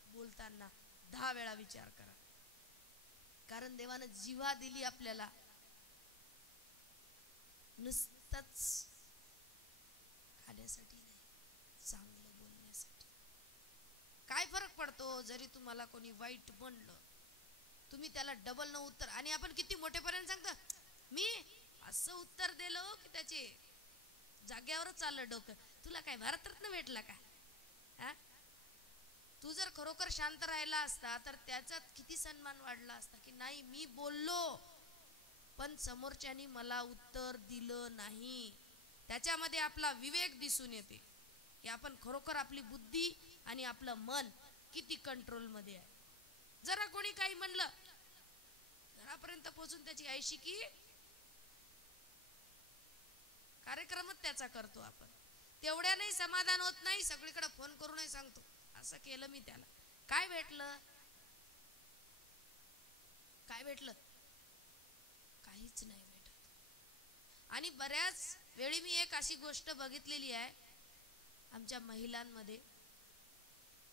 बोलताना 10 वेळा विचार करा. कारण देवानं जीवा दिली आपल्याला नुसतंच खाण्यासाठी नाही, चांगलं बोलण्यासाठी. काय फरक पडतो जरी तुम्हाला कोणी वाईट म्हणलं, तुम्ही त्याला डबल न उत्तर. आणि आपण किती मोठेपर्यंत सांगतो, मी असं उत्तर दिलं की त्याचे जाग्यावरच चाललं डोकं. तुला काय भारतरत्न भेटला का? तू जर खरोखर शांत राहिला असता तर त्याचा किती सन्मान वाढला असता की नाही मी बोललो पण समोरच्यानी मला उत्तर दिलं नाही. त्याच्यामध्ये आपला विवेक दिसून येते की आपण खरोखर आपली बुद्धी आणि आपलं मन किती कंट्रोल मध्ये आहे. जरा कोणी काही म्हणलं, घरापर्यंत पोहोचून त्याची आयशी की कार्यक्रमच त्याचा करतो आपण. तेवढ्याने समाधान होत नाही, सगळीकडे फोन करूनही सांगतो असं केलं मी त्याला. काय भेटलं? काय भेटलं? काहीच नाही भेटत. आणि बऱ्याच वेळी मी एक अशी गोष्ट बघितलेली आहे आमच्या महिलांमध्ये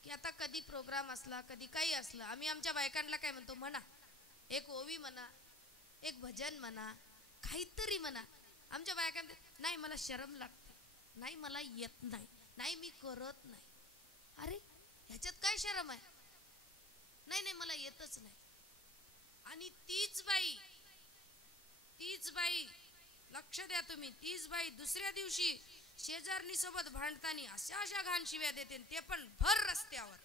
की आता कधी प्रोग्राम असला, कधी काही असलं, आम्ही आमच्या बायकांना काय म्हणतो, म्हणा एक ओवी म्हणा, एक भजन म्हणा, काहीतरी म्हणा. आमच्या बायका नाही मला शरम लागते, नाही मला येत नाही, नाही मी करत नाही. अरे ह्याच्यात काय शरम आहे? नाही नाही मला येतच नाही. आणि तीच बाई लक्ष द्या तुम्ही, तीच बाई दुसऱ्या दिवशी शेजारणी सोबत भांडताना अशा घाण शिव्या देते, ते पण भर रस्त्यावर.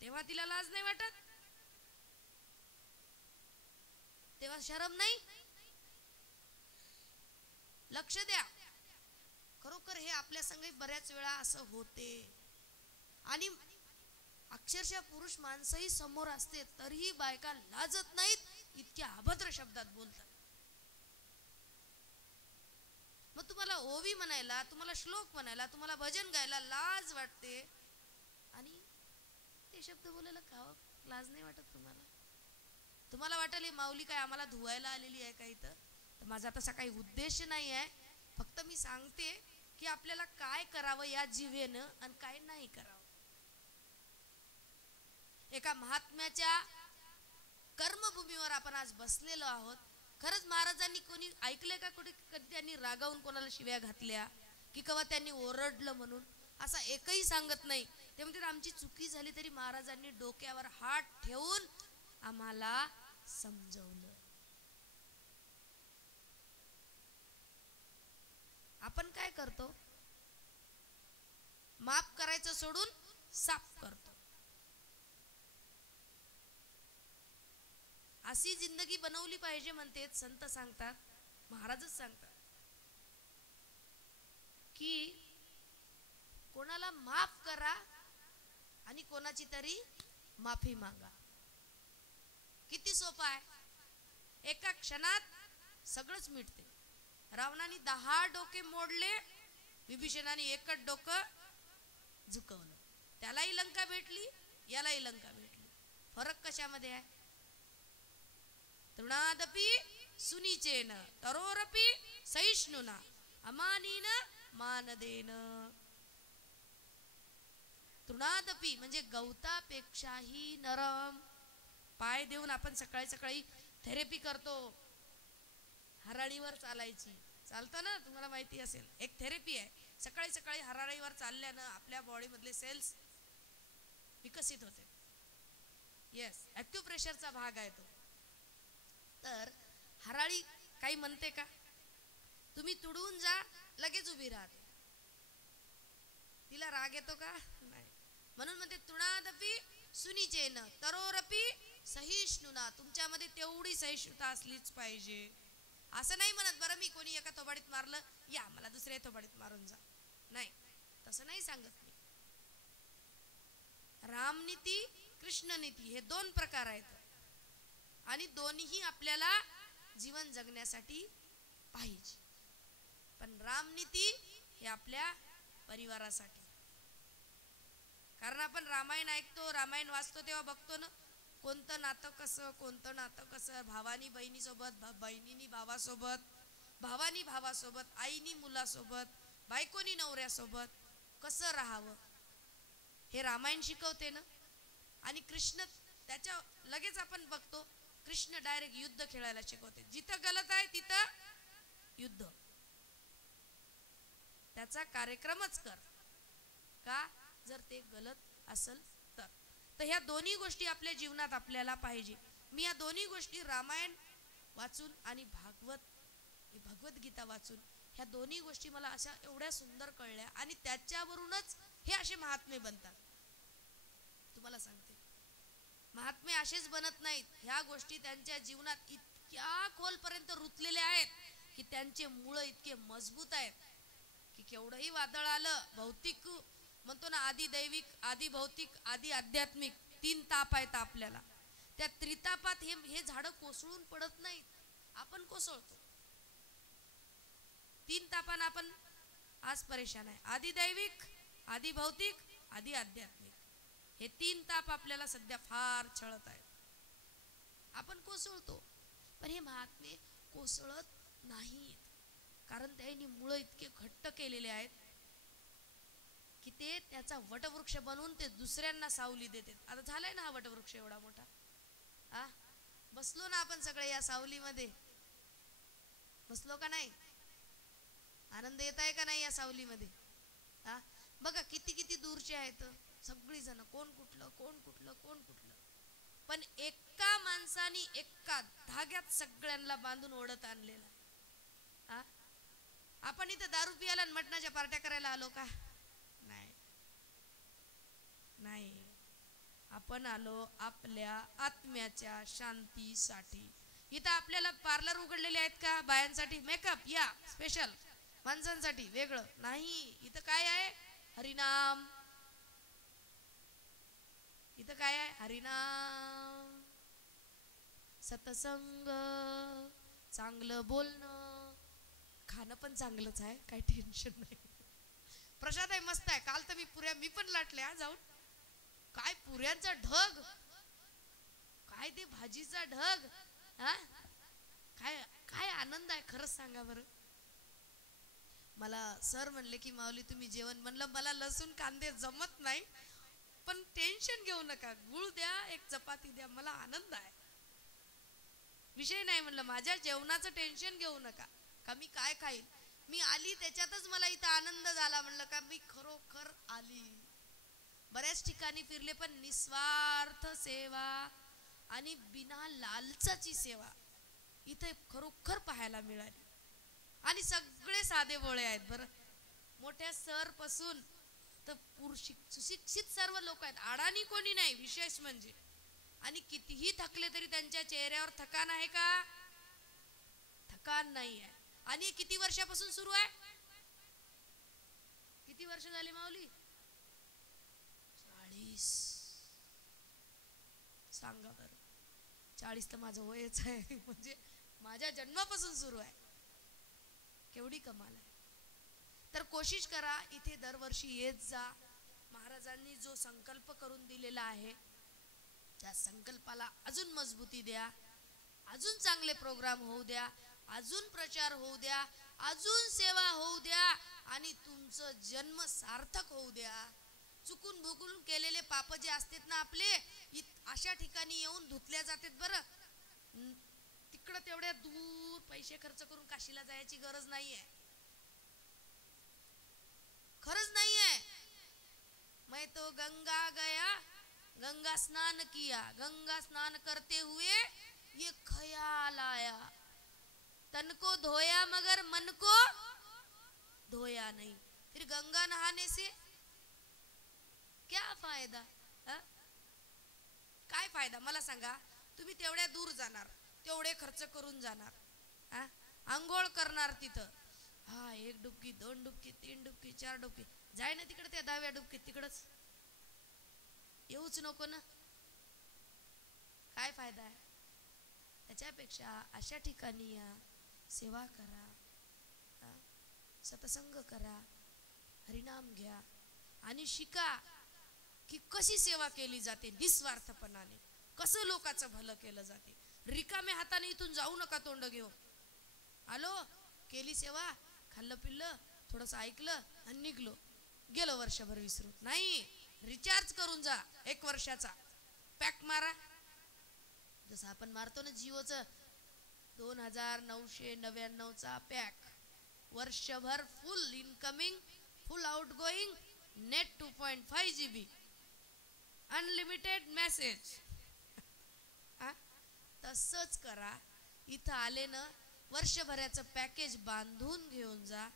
तेव्हा तिला लाज नाही वाटत? तेव्हा शरम नाही? लक्ष द्या, खरोखर हे आपल्या संग बऱ्याच वेळा असं होते. आणि अक्षरशः पुरुष माणसंही समोर असते तरीही बायका लाजत नाहीत, इतक्या अभद्र शब्दात बोलतात. मग तुम्हाला ओवी म्हणायला, तुम्हाला श्लोक म्हणायला, तुम्हाला भजन गायला लाज वाटते आणि ते शब्द बोलायला का लाज नाही वाटत तुम्हाला? तुम्हाला वाटेल माऊली काय आम्हाला धुवायला आलेली आहे का इथं? तर माझा तसा काही उद्देश नाही आहे. फक्त मी सांगते की आपल्याला काय करावं या जीवेनं आणि काय नाही करावं. एका महात्म्याच्या कर्मभूमीवर आपण आज बसलेलो आहोत. खरंच महाराजांनी कोणी ऐकलंय का कुठे कधी त्यांनी रागावून कोणाला शिव्या घातल्या की केव्हा त्यांनी ओरडलं म्हणून? असा एकही सांगत नाही. ते म्हणतात आमची चुकी झाली तरी महाराजांनी डोक्यावर हात ठेवून आम्हाला समजवलं. आपण काय करतो? माफ करायचं सोडून साफ करतो. अशी जिंदगी बनवली पाहिजे म्हणते संत सांगतात, महाराजच सांगतात की कोणाला माफ करा आणि कोणाची तरी माफी मागा. किती सोपं आहे, एका क्षणात सगळंच मिटते. रावणाने 10 डोके मोडले, विभीषणाने एकच डोकं झुकवलं. त्यालाही लंका भेटली, यालाही लंका भेटली. फरक कशामध्ये आहे? तृणादपि सुनिचेन तरोरपि सहिष्णुना अमानीन मानदेन. तृणादपि म्हणजे गवतापेक्षाही नरम. पाय देऊन आपण सकाळी सकाळी थेरपी करतो, हराळीवर चालायची. चालतं ना, तुम्हाला माहिती असेल, एक थेरपी आहे. सकाळी सकाळी हराळीवर चालल्यानं आपल्या बॉडीमधले सेल्स विकसित होते. येस, ॲक्युप्रेशरचा भाग आहे तो. तर हराळी काही म्हणते का? तुम्ही तुडवून जा, लगेच उभी राहते. तिला राग येतो का? नाही. म्हणून म्हणते तृणादपि सुनिचेन तरोरपि सहिष्णुना. तुमच्यामध्ये तेवढी सहिष्णुता असलीच पाहिजे. असं नाही म्हणत बरं मी कोणी एका थोबाडीत मारलं, या मला दुसऱ्या थोबाडीत मारून जा. नाही, तसं नाही सांगत मी. रामनीती, कृष्णनीती हे 2 प्रकार आहेत आणि दोन्हीही आपल्याला जीवन जगण्यासाठी पाहिजे. पण रामनीती हे आपल्या परिवारासाठी, कृष्णनीती हे आपल्या परिवारासाठी. कारण आपण रामायण ऐकतो, रामायण वाचतो तेव्हा बघतो ना, कोणतं नातं कसं, कोणतं नातं कसं, भावानी बहिणीसोबत, बहिणीनी भावासोबत, भावानी भावासोबत, आईनी मुलासोबत, बायकोनी नवऱ्यासोबत कसं राहावं, हे रामायण शिकवते ना. आणि कृष्ण त्याच्या लगेच आपण बघतो, कृष्ण डायरेक्ट युद्ध खेळायला शिकवते. जिथं गलत आहे तिथं युद्ध, त्याचा कार्यक्रमच कर का, जर ते गलत असेल तर. तर ह्या दोन्ही गोष्टी आपल्या जीवनात आपल्याला पाहिजे. मी या दोन्ही गोष्टी रामायण वाचून आणि भगवद्गीता वाचून ह्या दोन्ही गोष्टी मला अशा एवढ्या सुंदर कळल्या, आणि त्याच्यावरूनच हे असे महात्मे बनतात. तुम्हाला सांगते, महात्मे असेच बनत नाहीत, ह्या गोष्टी त्यांच्या जीवनात इतक्या खोलपर्यंत रुतलेल्या आहेत की त्यांचे मूळ इतके मजबूत आहेत की केवढंही वादळ आलं, भौतिक म्हणतो ना, आधी दैविक, आधी भौतिक, आधी आध्यात्मिक, 3 ताप आहेत आपल्याला. त्या त्रितापात हे झाडं कोसळून पडत नाहीत, आपण कोसळतो. 3 तापानं आपण आज परेशान आहे. आधी दैविक, आधी भौतिक, आधी आध्यात्मिक, हे 3 ताप आपल्याला सध्या फार छळत आहेत, आपण कोसळतो. पण हे महात्मे कोसळत नाहीत, कारण त्यांनी मुळं इतके घट्ट केलेले आहेत की ते त्याचा वटवृक्ष बनवून ते दुसऱ्यांना सावली देतात. आता झालाय ना हा वटवृक्ष एवढा मोठा, बसलो ना आपण सगळे या सावलीमध्ये, बसलो का नाही? आनंद येत आहे का नाही या सावलीमध्ये? बघा किती किती दूरचे आहेत सगळी जण, कोण कुठलं कोण कुठलं कोण कुठलं, पण एका माणसाने एका धाग्यात सगळ्यांना बांधून ओढत आणलेला. आपण इथं दारू पियाला आणि मटणाच्या पार्ट्या करायला आलो का? नाही, आपण आलो आपल्या आत्म्याच्या शांतीसाठी. इथं आपल्याला पार्लर उघडलेले आहेत का बायांसाठी? मेकअप या स्पेशल, माणसांसाठी वेगळं नाही. इथं काय आहे? हरिनाम. इथं काय आहे? हरिनाम, सत्संग, चांगलं बोलणं, खाणं पण चांगलंच आहे, काही टेन्शन नाही. प्रसाद आहे, मस्त आहे. काल तर मी पण लाटल्या जाऊन, काय पुऱ्यांचा ढग, काय ते भाजीचा ढग, काय काय आनंद आहे खरंच सांगा बरं. मला सर म्हणले की माऊली तुम्ही जेवण, म्हणलं मला लसूण कांदे जमत नाही, पण टेन्शन घेऊ नका, गुळ द्या, एक चपाती द्या, मला आनंद आहे, विषय नाही. म्हणलं माझ्या जेवणाचं टेन्शन घेऊ नका, का मी काय खाईल, मी आली त्याच्यातच मला इथं आनंद झाला. म्हणलं का मी खरोखर आली. बऱ्याच ठिकाणी फिरले, पण निस्वार्थ सेवा आणि बिना लालचाची सेवा इथे खरोखर पाहायला मिळाली. आणि सगळे साधे भोळे आहेत बरं, मोठ्या सर पासून तर सुशिक्षित सर्व लोक आहेत, अडाणी कोणी नाही, विशेष म्हणजे. आणि कितीही थकले तरी त्यांच्या चेहऱ्यावर थकान आहे का? थकान नाही आहे. आणि किती वर्षापासून सुरू आहे? किती वर्ष झाली माऊली? 40. सांगा बरं, 40 तर माझं वयच आहे, म्हणजे माझ्या जन्मापासून सुरू आहे. केवढी कमाल आहे. तर कोशिश करा, इथे दरवर्षी येत जा. महाराजांनी जो संकल्प करून दिलेला आहे त्या संकल्पाला अजून मजबूती द्या, अजून चांगले प्रोग्राम होऊ द्या, अजून प्रचार होऊ द्या, अजून सेवा होऊ द्या, आणि तुमचं जन्म सार्थक होऊ द्या. चुकून भुकून केलेले पाप जे असतात ना आपले, अशा ठिकाणी येऊन धुतल्या जातात बरं. तिकडं तेवढ्या दूर पैसे खर्च करून काशीला जायची गरज नाहीये, खरंच नाहीये. मैं तो गंगा गया, गंगा स्नान किया, गंगा स्नान करते हुए ये ख्याल आया, तन को धोया मगर मन को धोया नहीं. फिर गंगा नहाने से क्या फायदा? काय फायदा मला सांगा. तुम्ही तेवढ्या दूर जाणार, तेवढे खर्च करून जाणार, आंघोळ करणार तिथं, 1 डुबकी 2 डुबकी 3 डुबकी 4 डुबकी, जाय ना तिकडे त्या 10व्या डुबकीत तिकडच येऊच नको ना, काय फायदा आहे? त्याच्यापेक्षा अशा ठिकाणी या, सेवा करा, सत्संग करा, हरिनाम घ्या आणि शिका. की कशी सेवा केली जाते निस्वार्थपणाने, कसं लोकांचं भलं केलं जाते. रिकाम्या हाताने इथून जाऊ नका तोंड घेऊन. आलो, केली सेवा, खाल्लं पिल्लं, थोडंसं ऐकलं आणि निघलो, गेलो वर्षभर विसरून. नाही, रिचार्ज करून जा. 1 वर्षाचा पॅक मारा, जसं आपण मारतो ना जिओचं 2999चा पॅक. वर्षभर फुल इनकमिंग, फुल out going, net 2.5 GB, unlimited message. तसंच करा. इथं आले ना, वर्षभराचं पॅकेज बांधून घेऊन जा.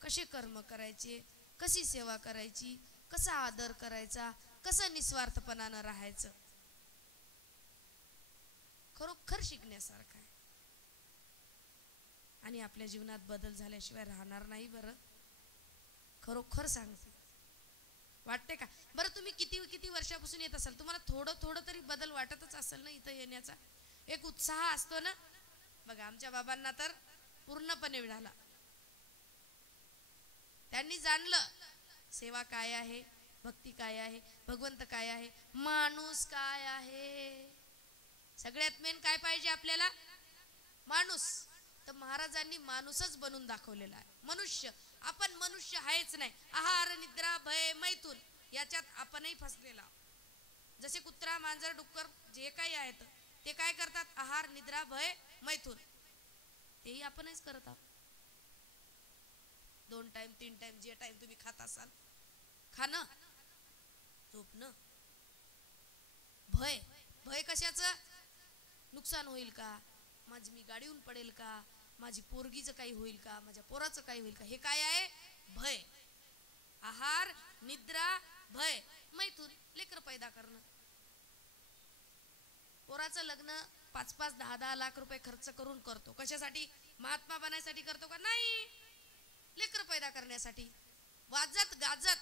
कसे कर्म करायचे, कशी सेवा करायची, कसा आदर करायचा, कसं निस्वार्थपणानं राहायचं, खरोखर शिकण्यासारखं आहे. आणि आपल्या जीवनात बदल झाल्याशिवाय राहणार नाही बरं, खरोखर सांगते. वाटते का बरं? तुम्ही किती वर्षापासून येत असाल, तुम्हाला थोडं तरी बदल वाटतच असेल ना. इथं येण्याचा एक उत्साह असतो ना. बघा, आमच्या बाबांना तर पूर्णपणे मिळाला. त्यांनी जाणलं सेवा काय आहे, भक्ती काय आहे, भगवंत काय आहे, माणूस काय आहे. सगळ्यात मेन काय पाहिजे आपल्याला? माणूस. तर महाराजांनी माणूसच बनून दाखवलेला आहे. मनुष्य. आपण मनुष्य आहेच नाही. आहार, निद्रा, भय, मैथून याच्यात आपणही फसलेला. जसे कुत्रा, मांजर, डुक्कर जे काही आहेत ते काय करतात? आहार, निद्रा, भय, मैथून. तेही आपणच करत आहोत. 2 टाइम 3 टाइम जे टाइम तुम्ही खात असाल, खाणं, झोपणं. भय. भय कशाचं? नुकसान होईल का, मी गाडीहून पडेल का, माझी पोरगीचं काही होईल का, माझ्या पोराचं काही होईल का, हे काय आहे? भय. आहार, निद्रा, भय, मैथून. लेकर पैदा करणं. पोराचं लग्न 5-5, 10-10 लाख रुपये खर्च करून करतो. कशासाठी? महात्मा बनायसाठी करतो का? नाही, लेकर पैदा करण्यासाठी. वाजत गाजत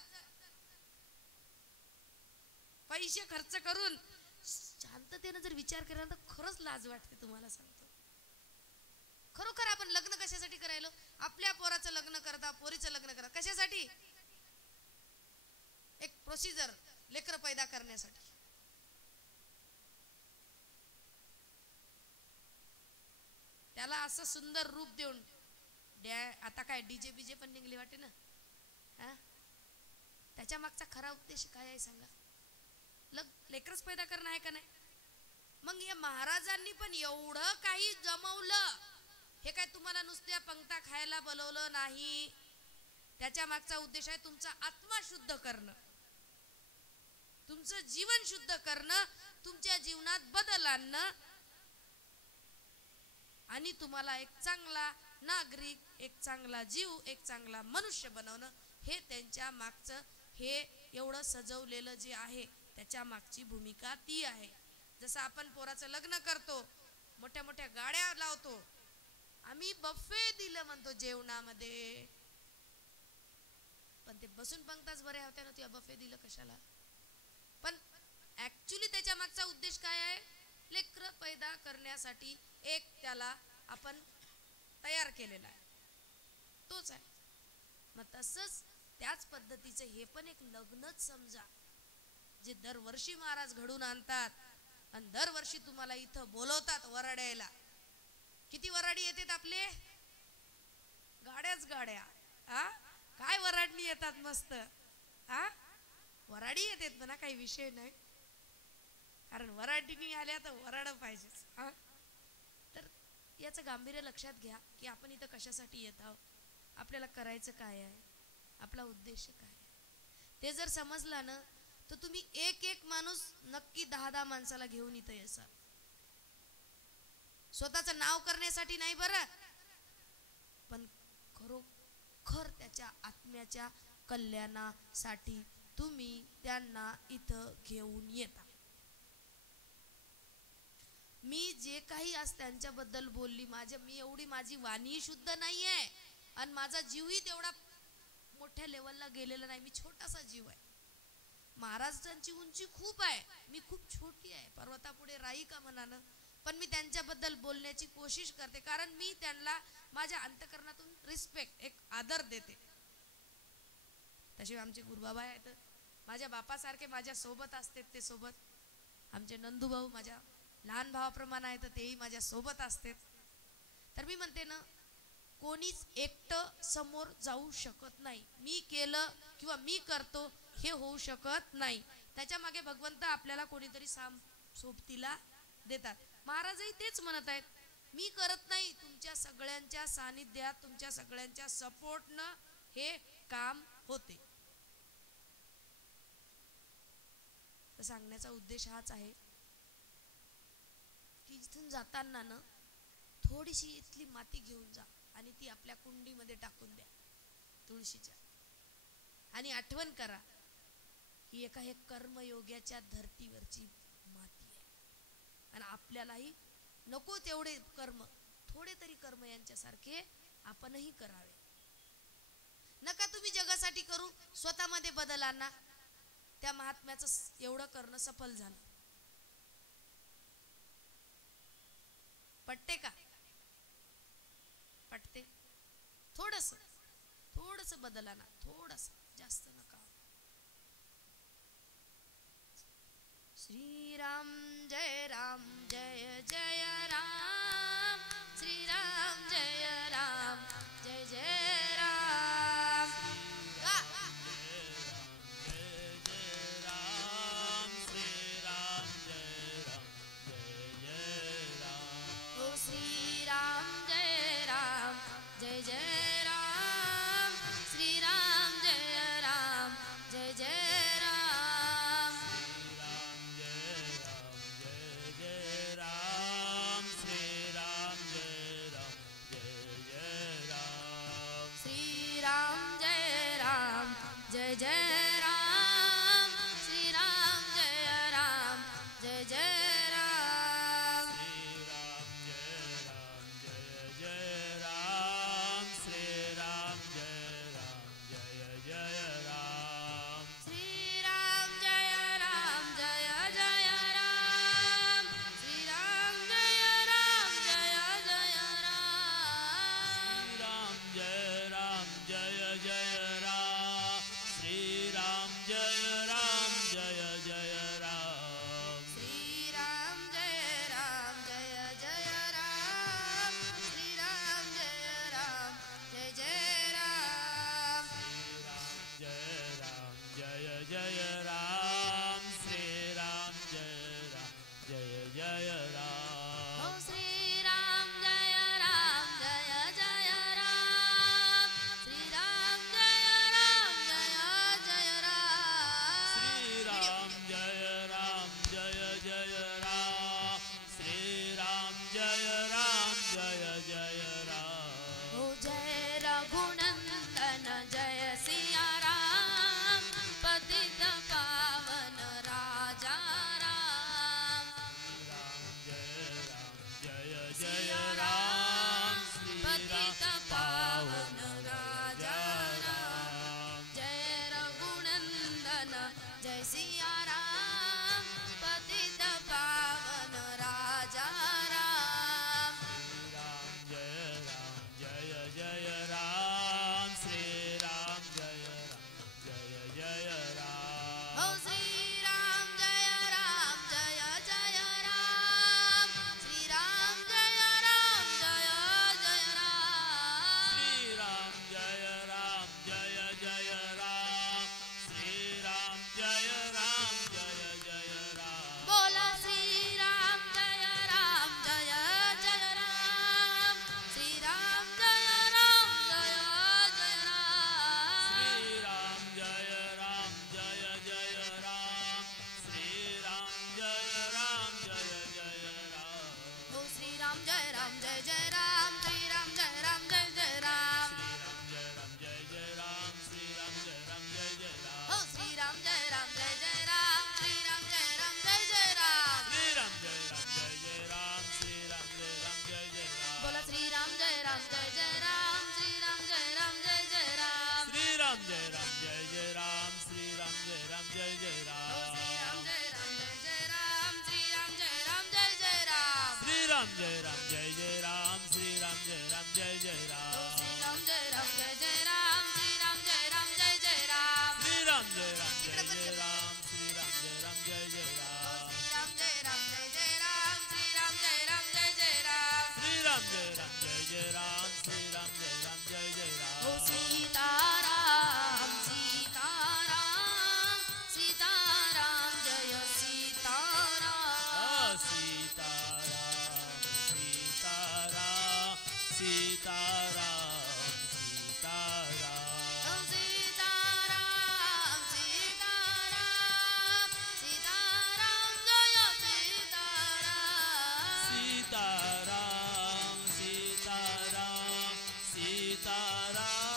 पैसे खर्च करून शांततेनं जर विचार केला तर खरंच लाज वाटते. तुम्हाला सांगतो, खरोखर आपण लग्न कशासाठी करायलो? आपल्या पोराचं लग्न करता, पोरीचं लग्न करता, कशासाठी? एक प्रोसिजर, लेकर पैदा करण्यासाठी. त्याला असं सुंदर रूप देऊन आता काय डीजे बीजे पण निघले वाटे ना. त्याच्या मागचा खरा उद्देश काय आहे सांगा? लेकरच पैदा करणं आहे का नाही? मग या महाराजांनी पण एवढं काही जमवलं. हे काय तुम्हाला नुसत्या पंक्ता खायला बोलवलं नाही. त्याच्या मागचा उद्देश आहे तुमचा आत्मा शुद्ध करणं, तुमचं जीवन शुद्ध करणं, तुमच्या जीवनात बदल आणणं आणि तुम्हाला एक चांगला नागरिक, एक चांगला जीव, एक चांगला मनुष्य बनवणं. हे त्यांच्या मागचं, हे एवढं सजवलेलं जे आहे त्याच्या मागची भूमिका ती आहे. जसं आपण पोराचं लग्न करतो, मोठ्या मोठ्या गाड्या लावतो, आम्ही बफे दिलं म्हणतो जेवणामध्ये, पण ते बसून पंक्ताच बऱ्या होत्या ना. तुला बफे दिलं कशाला? पण ऍक्च्युली त्याच्या मागचा उद्देश काय आहे? लेकर पैदा करण्यासाठी एक त्याला आपण तयार केलेला आहे, तोच आहे. मग तसंच त्याच पद्धतीचं हे पण एक लग्नच समजा, जे दरवर्षी महाराज घडून आणतात आणि दरवर्षी तुम्हाला इथं बोलवतात वराड्याला. किती वराडी येतात आपले? गाड्याच गाड्या. काय वराडणी येतात मस्त. वराडी येतात म्हणा, काही विषय नाही, कारण वराडणी आल्या तर वराड पाहिजेच. तर याचं गांभीर्य लक्षात घ्या की आपण इथं कशासाठी येत आहोत, आपल्याला करायचं काय आहे, आपला उद्देश काय आहे. ते जर समजलं ना तर तुम्ही एक माणूस नक्की 10-10 माणसाला घेऊन इथं येसाल. स्वतःचं नाव करण्यासाठी नाही बरं, पण खरोखर त्याच्या आत्म्याच्या कल्याणासाठी तुम्ही त्यांना इथं घेऊन येता. मी जे काही आज त्यांच्याबद्दल बोलली, मी एवढी माझी वाणी शुद्ध नाही आहे आणि माझा जीवही तेवढा मोठ्या लेवलला गेलेला नाही. मी छोटासा जीव आहे. महाराजांची उंची खूप आहे, मी खूप छोटी आहे, पर्वतापुढे राही का म्हणानं. पण मी त्यांच्याबद्दल बोलण्याची कोशिश करते, कारण मी त्यांना माझ्या अंतःकरणातून रिस्पेक्ट, एक आदर देते. तसे आमचे गुरुबाबा आहेत, माझ्या बापासारखे माझ्या सोबत असतात ते सोबत. आमचे नंदूभाऊ माझ्या लहान भावाप्रमाणे आहेत, तेही माझ्या सोबत असतात. तर मी म्हणते ना, कोणीच एकटं समोर जाऊ शकत नाही. मी केलं किंवा मी करतो हे होऊ शकत नाही. त्याच्या मागे भगवंत आपल्याला कोणीतरी सोबतीला देतात. महाराजही तेच म्हणत आहेत, मी करत नाही, तुमच्या सगळ्यांच्या सानिध्यात, तुमच्या सगळ्यांच्या सपोर्टनं हे काम होते. तर सांगण्याचा उद्देश हाच आहे की इथून जाताना ना थोडीशी इथली माती घेऊन जा आणि ती आपल्या कुंडीमध्ये टाकून द्या तुळशीच्या, आणि आठवण करा ही एका हे कर्मयोग्याच्या धर्तीवरची माती आहे. आणि आपल्यालाही नको तेवढे कर्म, थोडे तरी कर्म यांच्यासारखे आपणही करावे. नका तुम्ही जगासाठी करू, स्वतःमध्ये बदल आणा. त्या महात्म्याचं एवढं करणं सफल झालं. पटते का? पटते? थोडस बदल आणा, थोडस, जास्त नका. श्रीराम जय राम जय जय राम, श्रीराम जय राम जय जय राम. श्रीराम जय राम जय जय राम, श्रीराम जय राम जय जय राम. श्रीराम जय राम जय जय राम, श्रीराम जय राम जय जय राम. श्रीराम जय राम जय जय राम, श्रीराम जय राम जय जय राम. श्रीराम जय राम जय जय राम, श्रीराम जय राम जय जय राम. श्रीराम जय राम जय जय राम, श्रीराम जय राम जय जय राम. जय राम जय जय राम, श्रीराम जय राम जय जय राम. ओ श्रीराम जय राम जय जय राम, श्रीराम जय राम जय जय राम. श्रीराम जय राम जय जय राम, श्रीराम जय राम जय जय राम. ओ जय रघुनंदन जय सिया राम, पतित पावन राजा राम. जय जय राम, पतित पावन राजा राम. जय रघुनंदन जय सिया राम, पतित पावन राजा राम. जय जय राम, श्रीराम जय राम जय जय राम. ओ श्रीराम जय राम जय जय राम, श्रीराम जय राम जय जय राम. श्रीराम जय राम जय जय राम, श्रीराम जय राम जय जय राम. बोला श्रीराम जय राम जय जय राम, श्रीराम जय राम जय जय राम. श्रीराम जय राम जय जय राम, श्रीराम जय राम जय जय राम. ओ श्रीराम जय राम जय जय राम, श्रीराम जय राम जय जय राम. श्रीराम जय राम जय जय राम, श्रीराम जय राम जय जय राम. ओ श्रीराम जय राम जय जय राम, श्रीराम जय राम जय जय राम. श्रीराम जय राम जय जय राम, श्रीराम जय राम जय जय राम. बोला श्रीराम जय राम जय जय राम, श्रीराम जय राम जय जय राम. श्रीराम जय राम जय जय राम, श्रीराम जय राम जय जय ओ राम. श्रीराम जय राम जय जय राम, श्रीराम जय राम जय जय राम. श्रीराम जय राम जय जय राम, श्रीराम जय राम जय जय ओ राम. श्रीराम जय राम जय जय राम, श्रीराम जय राम जय जय राम. श्रीराम जय राम जय जय राम, सीताराम सीताराम सीताराम सीताराम सीताराम जय सीताराम सीताराम सीताराम सीताराम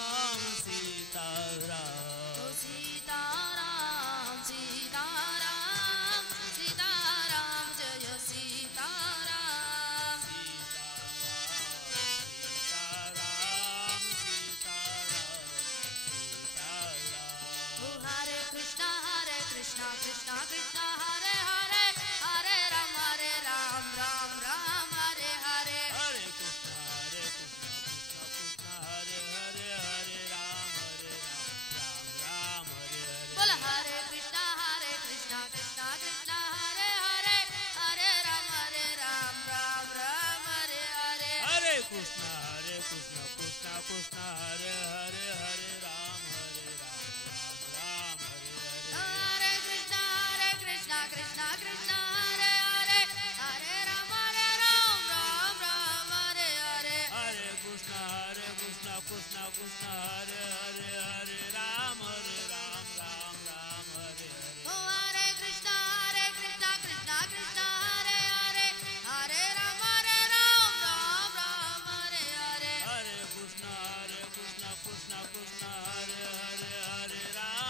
सीताराम सीताराम सीताराम सीताराम जय सीताराम सीताराम सीताराम ओ हरे कृष्णा कृष्णा कृष्णा हरे हरे हरे राम राम राम हरे हरे हरे कृष्ण कृष्ण कृष्ण हरे हरे हरे राम राम हरे हरे बोल हरे कृष्णा कृष्णा कृष्णा हरे हरे हरे राम राम हरे हरे हरे कृष्ण कृष्ण कृष्ण हरे हरे हरे राम राम हरे हरे हरे कृष्णा कृष्णा कृष्णा हरे हरे हरे राम राम हरे हरे हरे कृष्ण कृष्ण कृष्ण हरे हरे हरे राम राम हरे हरे ओ हरे कृष्णा कृष्णा कृष्णा हरे हरे हरे राम राम हरे हरे हरे कृष्ण कृष्ण कृष्ण हरे हरे हरे राम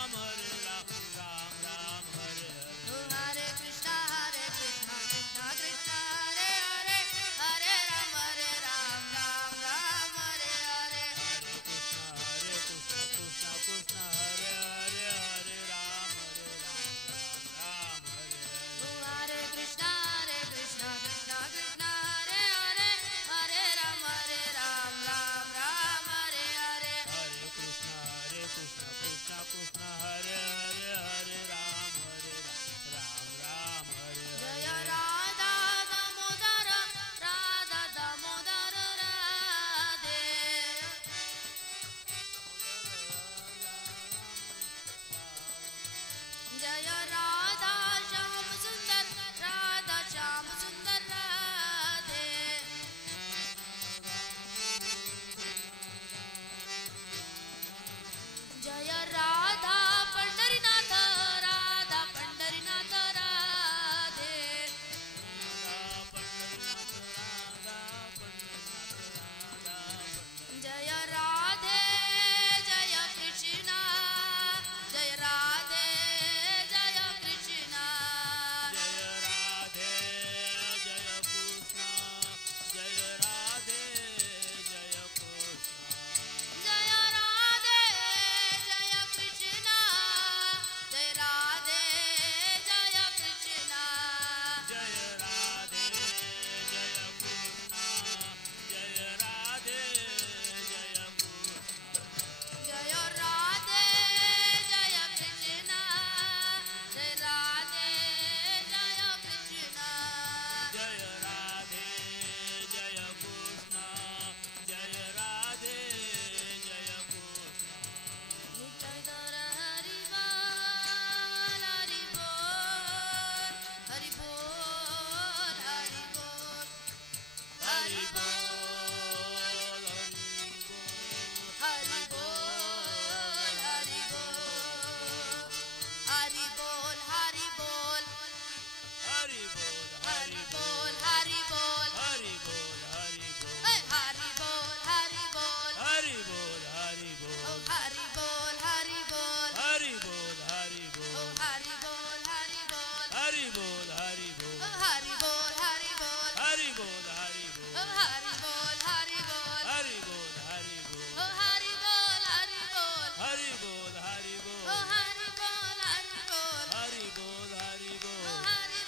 राम हरे हरे ओ हरे कृष्णा कृष्णा कृष्णा हरे हरे हरे राम राम हरे हरे हरे कृष्ण कृष्ण कृष्ण हरे हरे हरे राम राम हरे ओ हरे हरे कृष्णा कृष्णा कृष्णा हरे हरे हरे राम राम हरे हरे हरे कृष्ण कृष्ण कृष्ण हरे हरे हरे राम राम हरे जय हरे राधा दामोदर राधे जय राधा श्याम सुंदर राधे जय राधा पंढरीनाथ राधे जय राधे जय कृष्णा जय राधे जय कृष्णा जय राधे जय कृष्ण जय राधे जय कृष्ण जय राधे जय कृष्णा जय राधे जय कृष्णा जय राधे जय कृष्ण जय राधे जय कृष्ण जय राधे जय कृष्णा जय राधे जय कृष्णा जय राधे जय कृष्ण जय राधे जय कृष्ण नित्य गौर हरि बोल हरि बोल हरि बोल हरि बोल हरि बोल हरि बोल हरि बोल हरि बोल हरि बोल हरि बोल हरि बोल हरि बोल हरि बोल हरि बोल हरि बोल हरि बोल हरि बोल हरि बोल ओ हरि बोल हरि बोल हरि बोल हरि ओ बोल हरि बोल हरि बोल हरि बोल हरि ओ बोल हरि बोल हरि बोल हरि बोल हरि ओ बोल हरि बोल हरि बोल हरि बोल हरि बोल ओ हरि बोल हरि बोल हरि बोल हरि ओ बोल हरि बोल हरि बोल हरि बोल हरि ओ बोल हरि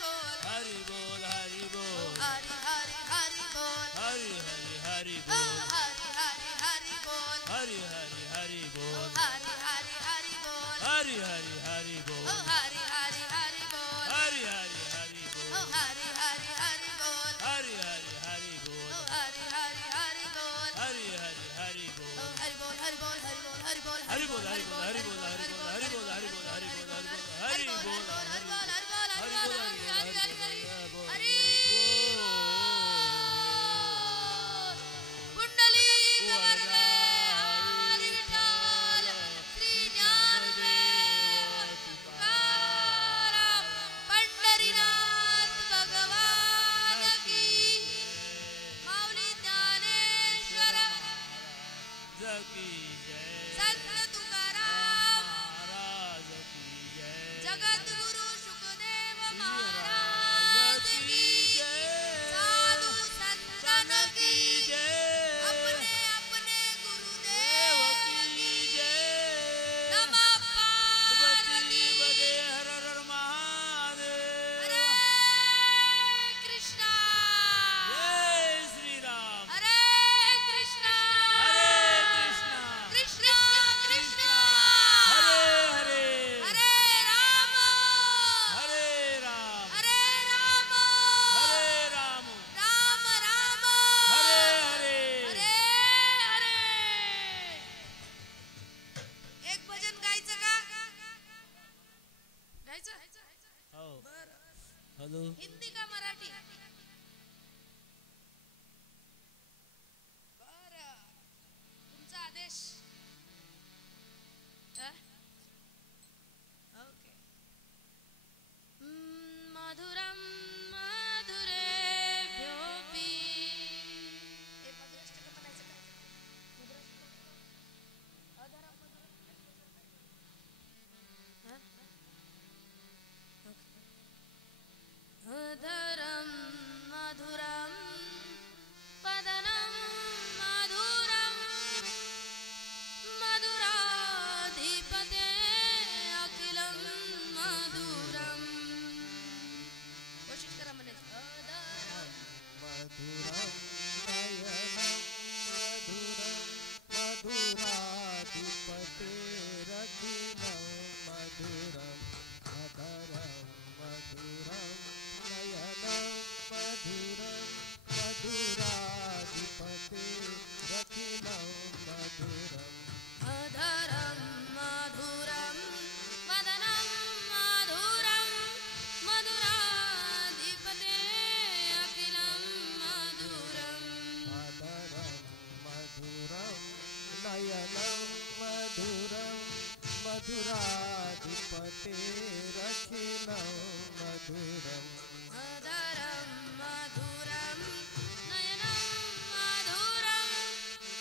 बोल हरि बोल हरि बोल हरि ओ बोल हरि हरि हरि बोल हरि हरि हरि ओ बोल हरि हरि हरि बोल हरि हरि हरि ओ बोल हरि हरि हरि बोल हरि हरि हरि ओ बोल हरि हरि हरि बोल हरि हरि हरि ओ बोल हरि हरि हरि बोल हरि हरि हरि ओ बोल हरि हरि हरि बोल हरि हरि हरि ओ बोल हरि बोल हरि बोल हरि बोल हरि बोल हरि बोल हरि बोल हरि बोल हरि बोल हरि बोल हरि बोल हरि बोल हरि बोल हरि बोल हरि बोल हरि बोल चालू. हिंदी का मराठी? बरं, तुमचा आदेश. ओके. मधुरम मधुरेभ्योऽपि. हे मधुराष्टक म्हणायचं का? अधरम अधरं मधुरं वदनं मधुरं मधुराधिपते अखिलं मधुरं. कोशिश करा म्हणायचं. अधरं मधुरं नयनं मधुरं मधुराधिपतेरखिलं मधुरं. अधरं मधुरं नयनं मधुरं मधुराधिपतेरखिलं मधुरं. अधरं मधुरं वदनं मधुरं मधुराधिपते अखिलं मधुरम्. अधरं मधुरं नयनं मधुरं मधुराधिपतेरखिलं मधुरम्. अधरं मधुरं नयनं मधुरं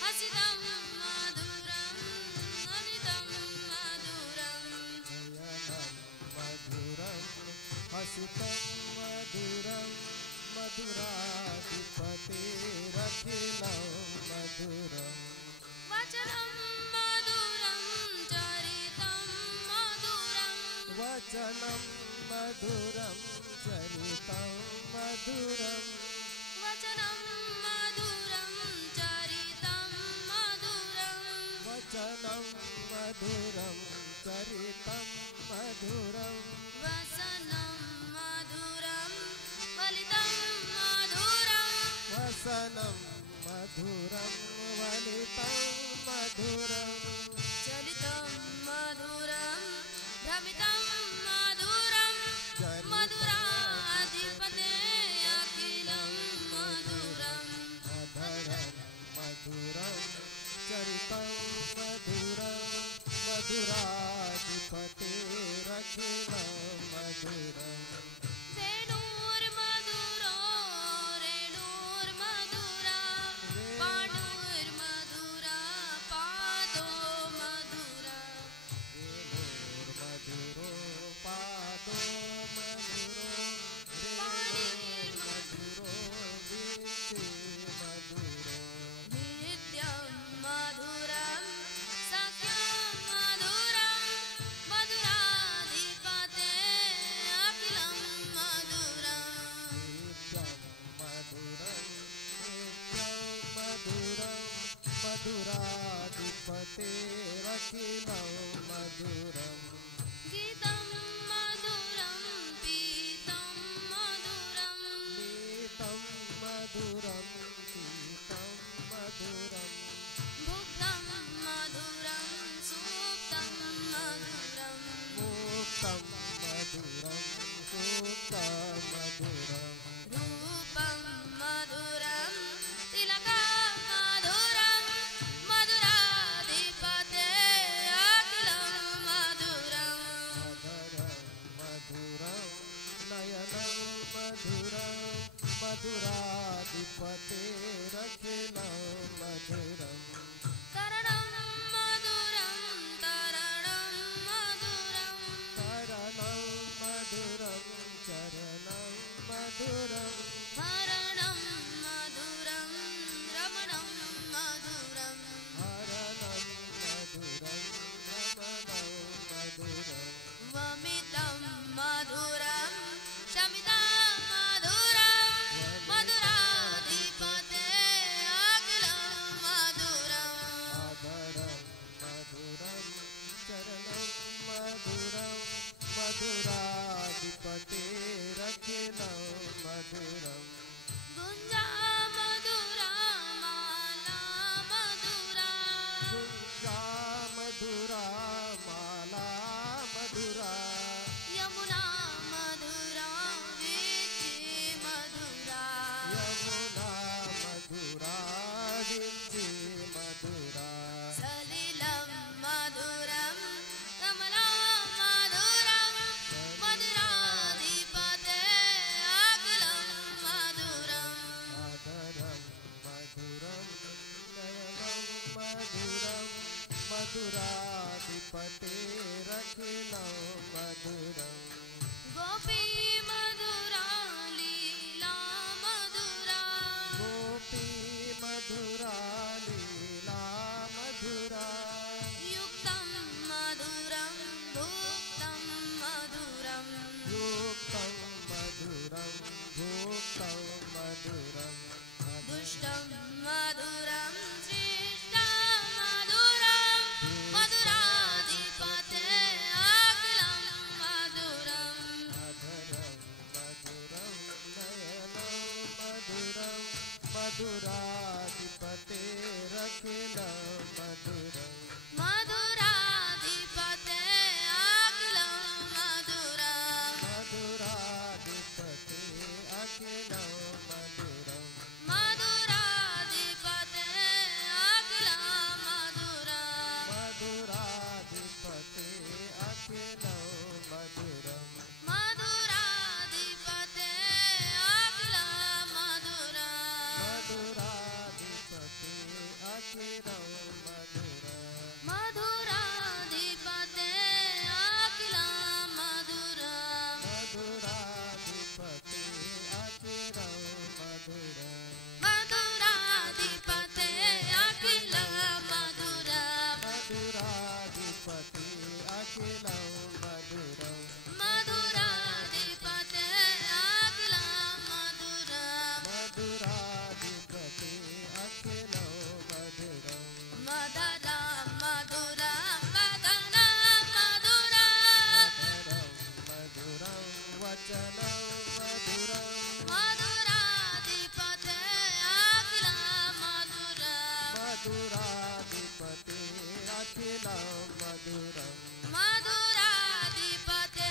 हसितं मधुरं हसितं मधुरं. नयनं मधुरं हसितं मधुरं मधुराधिपतेरखिलं मधुरम्. वचनं मधुरं चरितं मधुरं. वचनं मधुरं चरितं मधुरं. वचनं मधुरं चरितं मधुरं. वचनं मधुरं चरितं मधुरं. वसनं मधुरं वलितं मधुरं. वसनं मधुरं वलितं मधुरं. चलितं मधुरं भ्रमितं मधुरं मधुराधिपते अखिलं मधुरम्. अधरं मधुरं चरितं मधुरं मधुराधिपतेरखिलं मधुरम्. वेणुर्मधुरो रेणुर्मधुरा पाणुर्मधुरा पादो मधुरा. वेणुर्मधुरो पादो मधुरो रेणुर्मधुरो वीचे मधुरो. नित्यं मधुरं सख्यं मधुरं मधुराधिपते अखिलं मधुरम्. नित्यं मधुरं नित्यं मधुरं मधुराधिपतेरखिलं मधुरम्. गीतं मधुरं पीतं मधुरं. गीतं मधुरं गीतं मधुरं. भुक्तं मधुरं सुप्तं मधुरं. मुक्तं मधुरं सुप्तं मधुरम्. रूपं मधुरं तिलकं मधुरं मधुराधिपते अखिलं मधुरम्. अधरं मधुरं नयनं मधुरं मधुराधिपतेरखिलं मधुरम्. करणं मधुरं तरणं मधुरं. चरणं मधुरं चरणं मधुरं. हरणं मधुरं रमणं मधुरं. हरणं मधुरं रमणं मधुरम्. वमितं मधुरं शमितं मधुरं मधुराधिपते अखिलं मधुरम्. अधरं मधुरं चरणं मधुरं मधुराधिपतेरखिलं मधुरम्. गुञ्जा मधुरा माला मधुरा. गुञ्जा मधुरा माला मधुरा. यमुना मधुरा वेद मधुराधिपते रखिलं मधुरम् गोपी मधुरा लीला मधुरा गोपी मधुरा लीला मधुरा युक्तं मधुरं भुक्तं मधुरं युक्तं मधुरं भुक्तं मधुरं दुष्टं मधुरं श्रेष्ठं मधुरं मधुराधिपते अखिलं मधुरम् मधुरं मधुरं नयनं मधुरं मधुराधिपते रखिलं मधुरम् मधुराधिपते अखिलं मधुरम् मधुराधिपते अखिलं मधुरम् मधुराधिपते अखिलं मधुरम् मधुराधिपते अखिलं मधुरम् मधुराधिपते अखिलं मधुरम् मधुराधिपते अखिलं मधुरम् मधुराधिपते अखिलं मधुरम् मधुराधिपते अखिलं मधुरम् मधुराधिपते अखिलं मधुरम् मधुराधिपते अखिलं मधुरम् मधुराधिपते अखिलं मधुरम् मधुराधिपते अखिलं मधुरम् मदनं मधुरं वदनं मधुरं मधुरं मधुरं वचनं मधुरं मधुराधिपते अखिलं मधुरम् मधुराधिपते अखिलं मधुरम् मधुराधिपते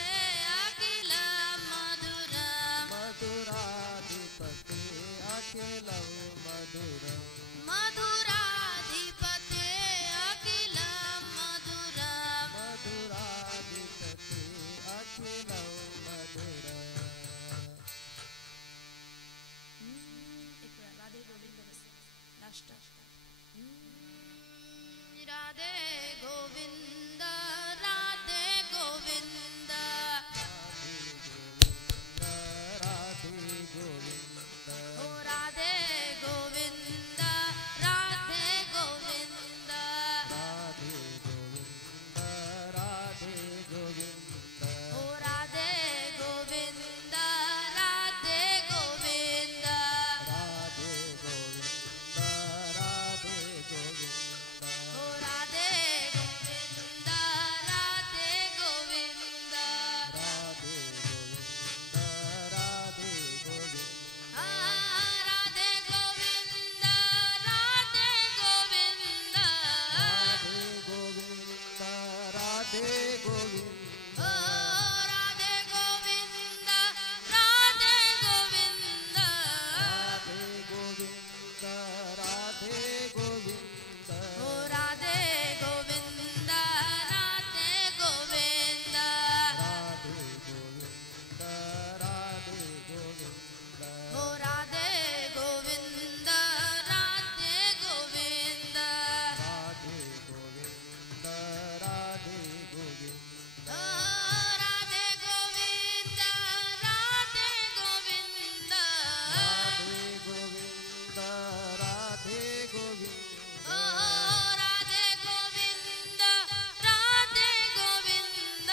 अखिलं मधुरम् मधुराधिपते अखिलं मधुरम् मधुराधिपते अखिलं मधुरम् मधुराधिपते अखिलं मधुरम् एक वेळा राधे गोविंद लास्ट राधे गोविंद राधे गोविंद राधे गोविंद ओ राधे गोविंद राधे गोविंद राधे गोविंद राधे गोविंद ओ राधे गोविंद राधे गोविंद राधे गोविंद राधे गोविंद ओ राधे गोविंद राधे गोविंद राधे गोविंद राधे गोविंद आ राधे गोविंद राधे गोविंद राधे गोविंद राधे गोविंद ओ राधे गोविंद राधे गोविंद राधे गोविंद राधे गोविंद ओ राधे गोविंद राधे गोविंद राधे गोविंद राधे गोविंद ओ राधे गोविंद राधे गोविंद राधे गोविंद राधे गोविंद ओ राधे गोविंद राधे गोविंद राधे गोविंद राधे गोविंद ओ राधे गोविंद राधे गोविंद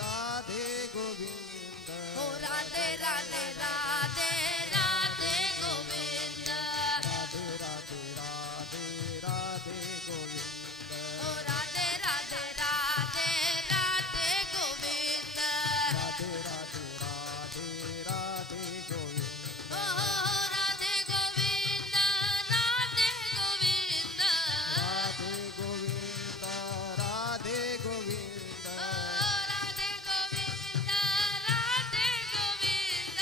राधे गोविंद ओ राधे राधे राधे राधे गोविंद राधे राधे राधे राधे गोविंद ओ राधे राधे राधे राधे गोविंद राधे राधे राधे राधे गोविंद ओ राधे गोविंद राधे गोविंद राधे गोविंद राधे गोविंद ओ राधे गोविंद राधे गोविंद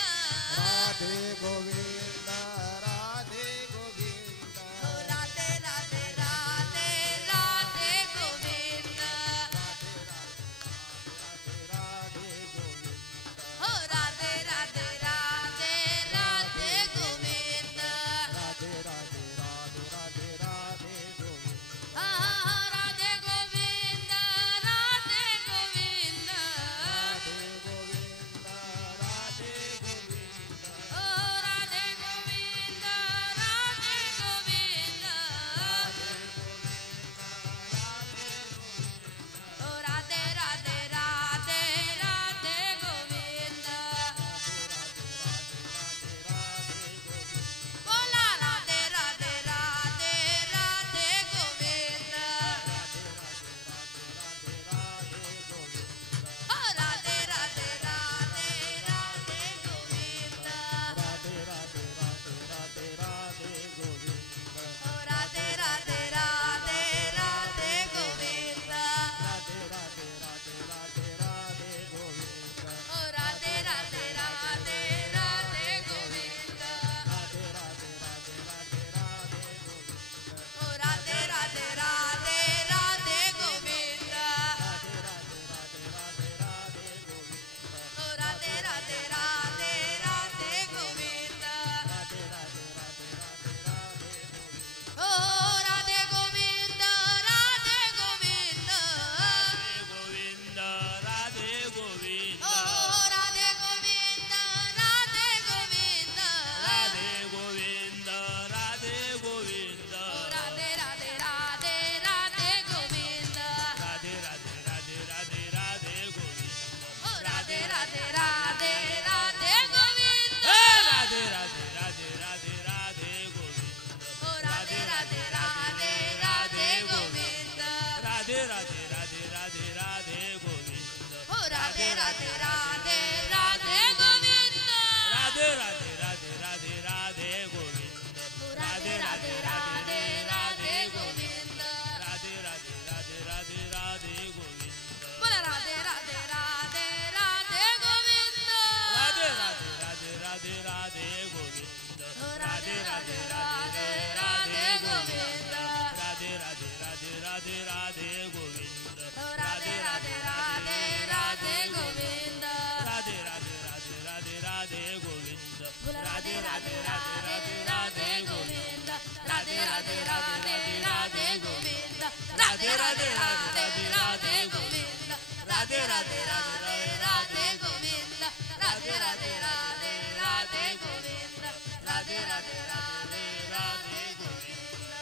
राधे राधे राधे गोविंद राधे राधे राधे राधे गोविंद राधे राधे राधे राधे गोविंद राधे राधे राधे राधे गोविंद राधे राधे राधे राधे गोविंद.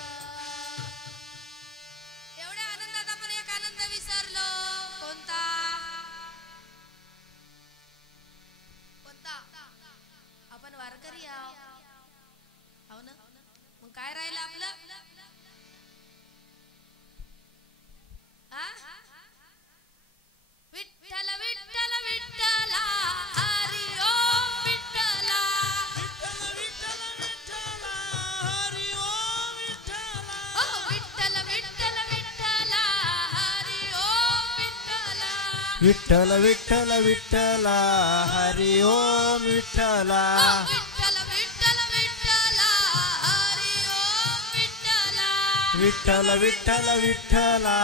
एवढ्या आनंदात आपण एक आनंद विसरलो. कोणता कोणता? आपण वारकरी आहो ना. मग काय राहिलं आपलं? विठ्ठल विठ्ठल विठ्ठला हरी ओम विठ्ठला विठ्ठल विठ्ठल हरी ओम विठ्ठला ओ विठ्ठल विठ्ठल विठ्ठला हरी ओम विठ्ठला विठ्ठल विठ्ठल विठ्ठला हरी ओम विठ्ठला विठ्ठल विठ्ठल विठ्ठला हरी ओम विठ्ठला विठ्ठल विठ्ठल विठ्ठला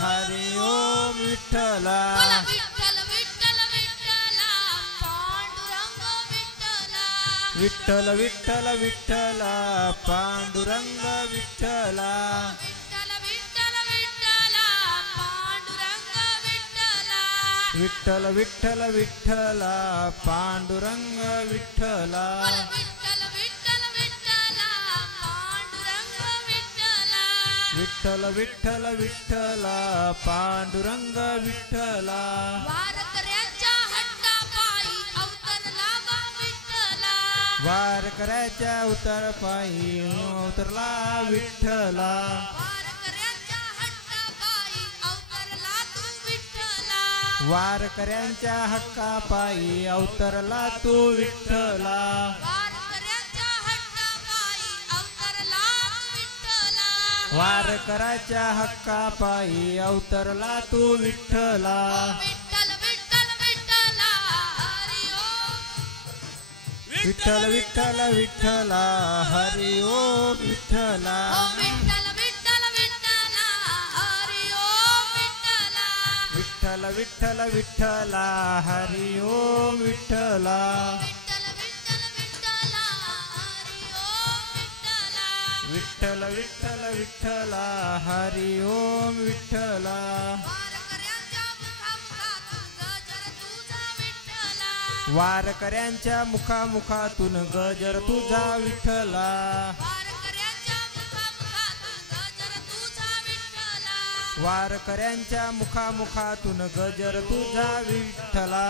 हरी ओम विठ्ठला बोला विठ्ठल विठ्ठल विठ्ठला पांडुरंग विठ्ठला विठ्ठल विठ्ठल विठ्ठला पांडुरंग विठ्ठला विठ्ठल विठ्ठल विठ्ठला पांडुरंग विठ्ठला विठ्ठल विठ्ठल विठ्ठला पांडुरंग विठ्ठला बोला विठ्ठल विठ्ठल विठ्ठला पांडुरंग विठ्ठला विठ्ठल विठ्ठल विठ्ठला पांडुरंग विठ्ठला वारकऱ्यांच्या हट्टापायी अवतरला बा विठ्ठला वारकऱ्याच्या उतरपायी उतरला विठ्ठला वारकऱ्यांच्या हट्टापायी अवतरला तू विठ्ठला वारकऱ्यांच्या हक्कापायी अवतरला तू विठ्ठला वारकऱ्यांच्या हट्टापायी अवतरला तू विठ्ठला वारकऱ्याच्या हक्कापायी अवतरला तू विठ्ठला विठ्ठल विठ्ठल विठ्ठला हरी ओम विठ्ठल विठ्ठल विठ्ठला हरी ओम विठ्ठला ओम विठ्ठल विठ्ठल विठ्ठला हरी ओम विठ्ठला विठ्ठल विठ्ठल विठ्ठला हरी ओम विठ्ठला विठ्ठल विठ्ठल विठ्ठला हरी ओम विठ्ठला वारकऱ्यांच्या मुखामुखातून गजर तुझा विठ्ठला वारकऱ्यांच्या मुखामुखातून गजर तुझा विठ्ठला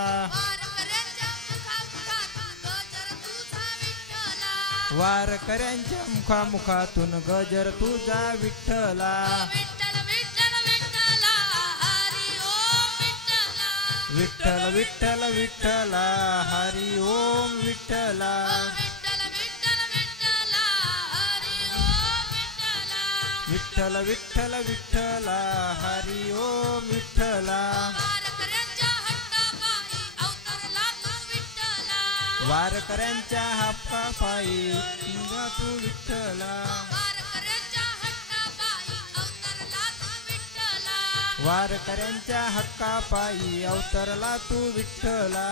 वारकऱ्यांच्या मुखामुखातून गजर तुझा विठ्ठला विठ्ठल विठ्ठल विठ्ठला हरी ओम विठ्ठला विठ्ठल विठ्ठल विठ्ठला हरी ओम विठ्ठला वारकऱ्यांच्या हक्कापायी तू विठ्ठला वारकऱ्यांच्या हक्कापायी अवतरला तू विठ्ठला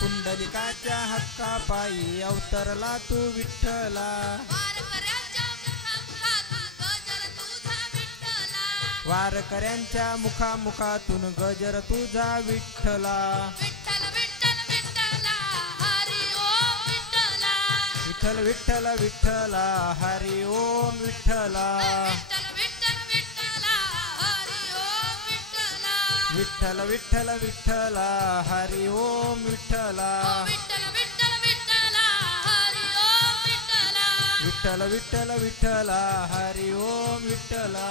कुंडलिकाच्या हक्कापायी अवतरला तू विठ्ठला वारकऱ्यांच्या मुखामुखातून गजर तुझा विठ्ठला विठ्ठल विठ्ठल विठ्ठला हरी ओम विठ्ठला विठ्ठल विठ्ठल विठ्ठला हरी ओम विठ्ठला विठ्ठल विठ्ठल विठ्ठला हरी ओम विठ्ठला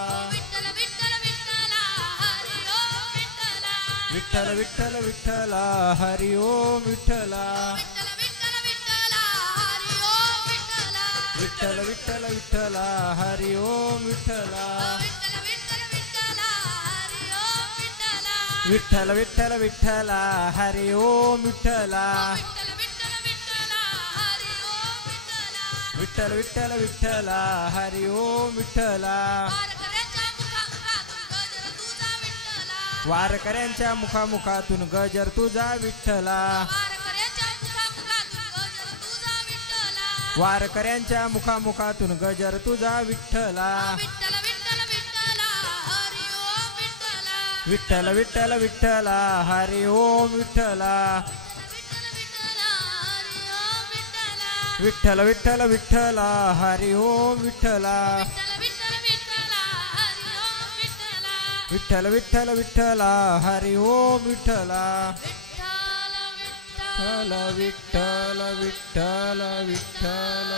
विठ्ठल विठ्ठल विठ्ठला हरी ओम विठ्ठला विठ्ठल विठ्ठल विठ्ठला हरी ओम विठ्ठला विठ्ठल विठ्ठल विठ्ठला हरी ओम विठ्ठला विठ्ठल विठ्ठल विठ्ठला हरी ओम विठ्ठला वारकऱ्यांच्या मुखामुखातून गजर तुझा विठ्ठला वारकऱ्यांच्या मुखामुखातून गजर तुझा विठ्ठला विठ्ठल विठ्ठल विठ्ठला हरी ओम विठ्ठला विठ्ठल विठ्ठल विठ्ठला हरी ओम विठ्ठला विठ्ठल विठ्ठल विठ्ठला हरी ओम विठ्ठल विठ्ठल विठ्ठला विठ्ठल विठ्ठल विठ्ठला हरी ओम विठ्ठला विठ्ठल विठ्ठल विठ्ठल विठ्ठल विठ्ठल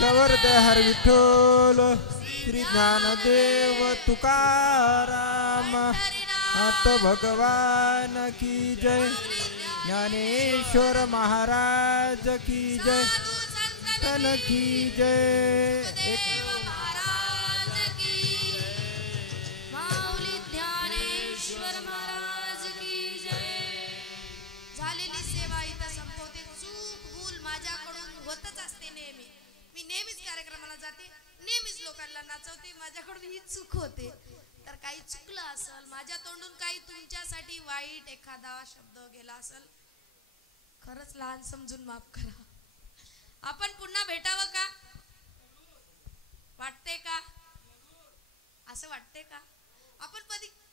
कवर्धे हर विठ्ठल श्री ज्ञानदेव तुकाराम आत भगवान की जय ज्ञानेश्वर महाराज की जय तन की जय महाराज की माऊली ज्ञानेश्वर महाराज की जय. झालेली सेवा इथं संपवते. चूक भूल माझ्याकडून होतच असते नेहमी. मी नेहमीच कार्यक्रमाला जाते, नेहमीच लोकांना नाचवते, माझ्याकडून ही चूक होते. तर काही चुकलं असेल, माझ्या तोंडून काही तुमच्यासाठी वाईट एखादा शब्द गेला असेल, खरंच लहान समजून माफ करा. आपण पुन्हा भेटावं का वाटते का? असं वाटते का? आपण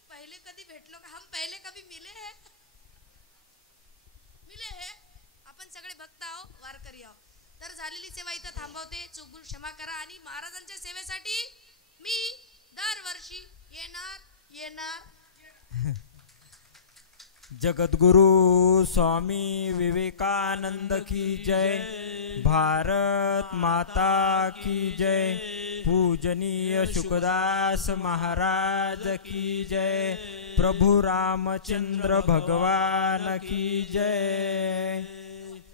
पहिले कधी भेटलो का? हम पहिले कभी मिले हैं? मिले हैं? आपण सगळे भक्त आहो, वारकरी आहो. तर झालेली सेवा इथं थांबवते. चुकून क्षमा करा. आणि महाराजांच्या सेवेसाठी मी दरवर्षी येणार. जगद्गुरु स्वामी विवेकानंद की जय. भारत माता की जय. पूजनीय शुकदास महाराज की जय. प्रभु रामचंद्र भगवान की जय.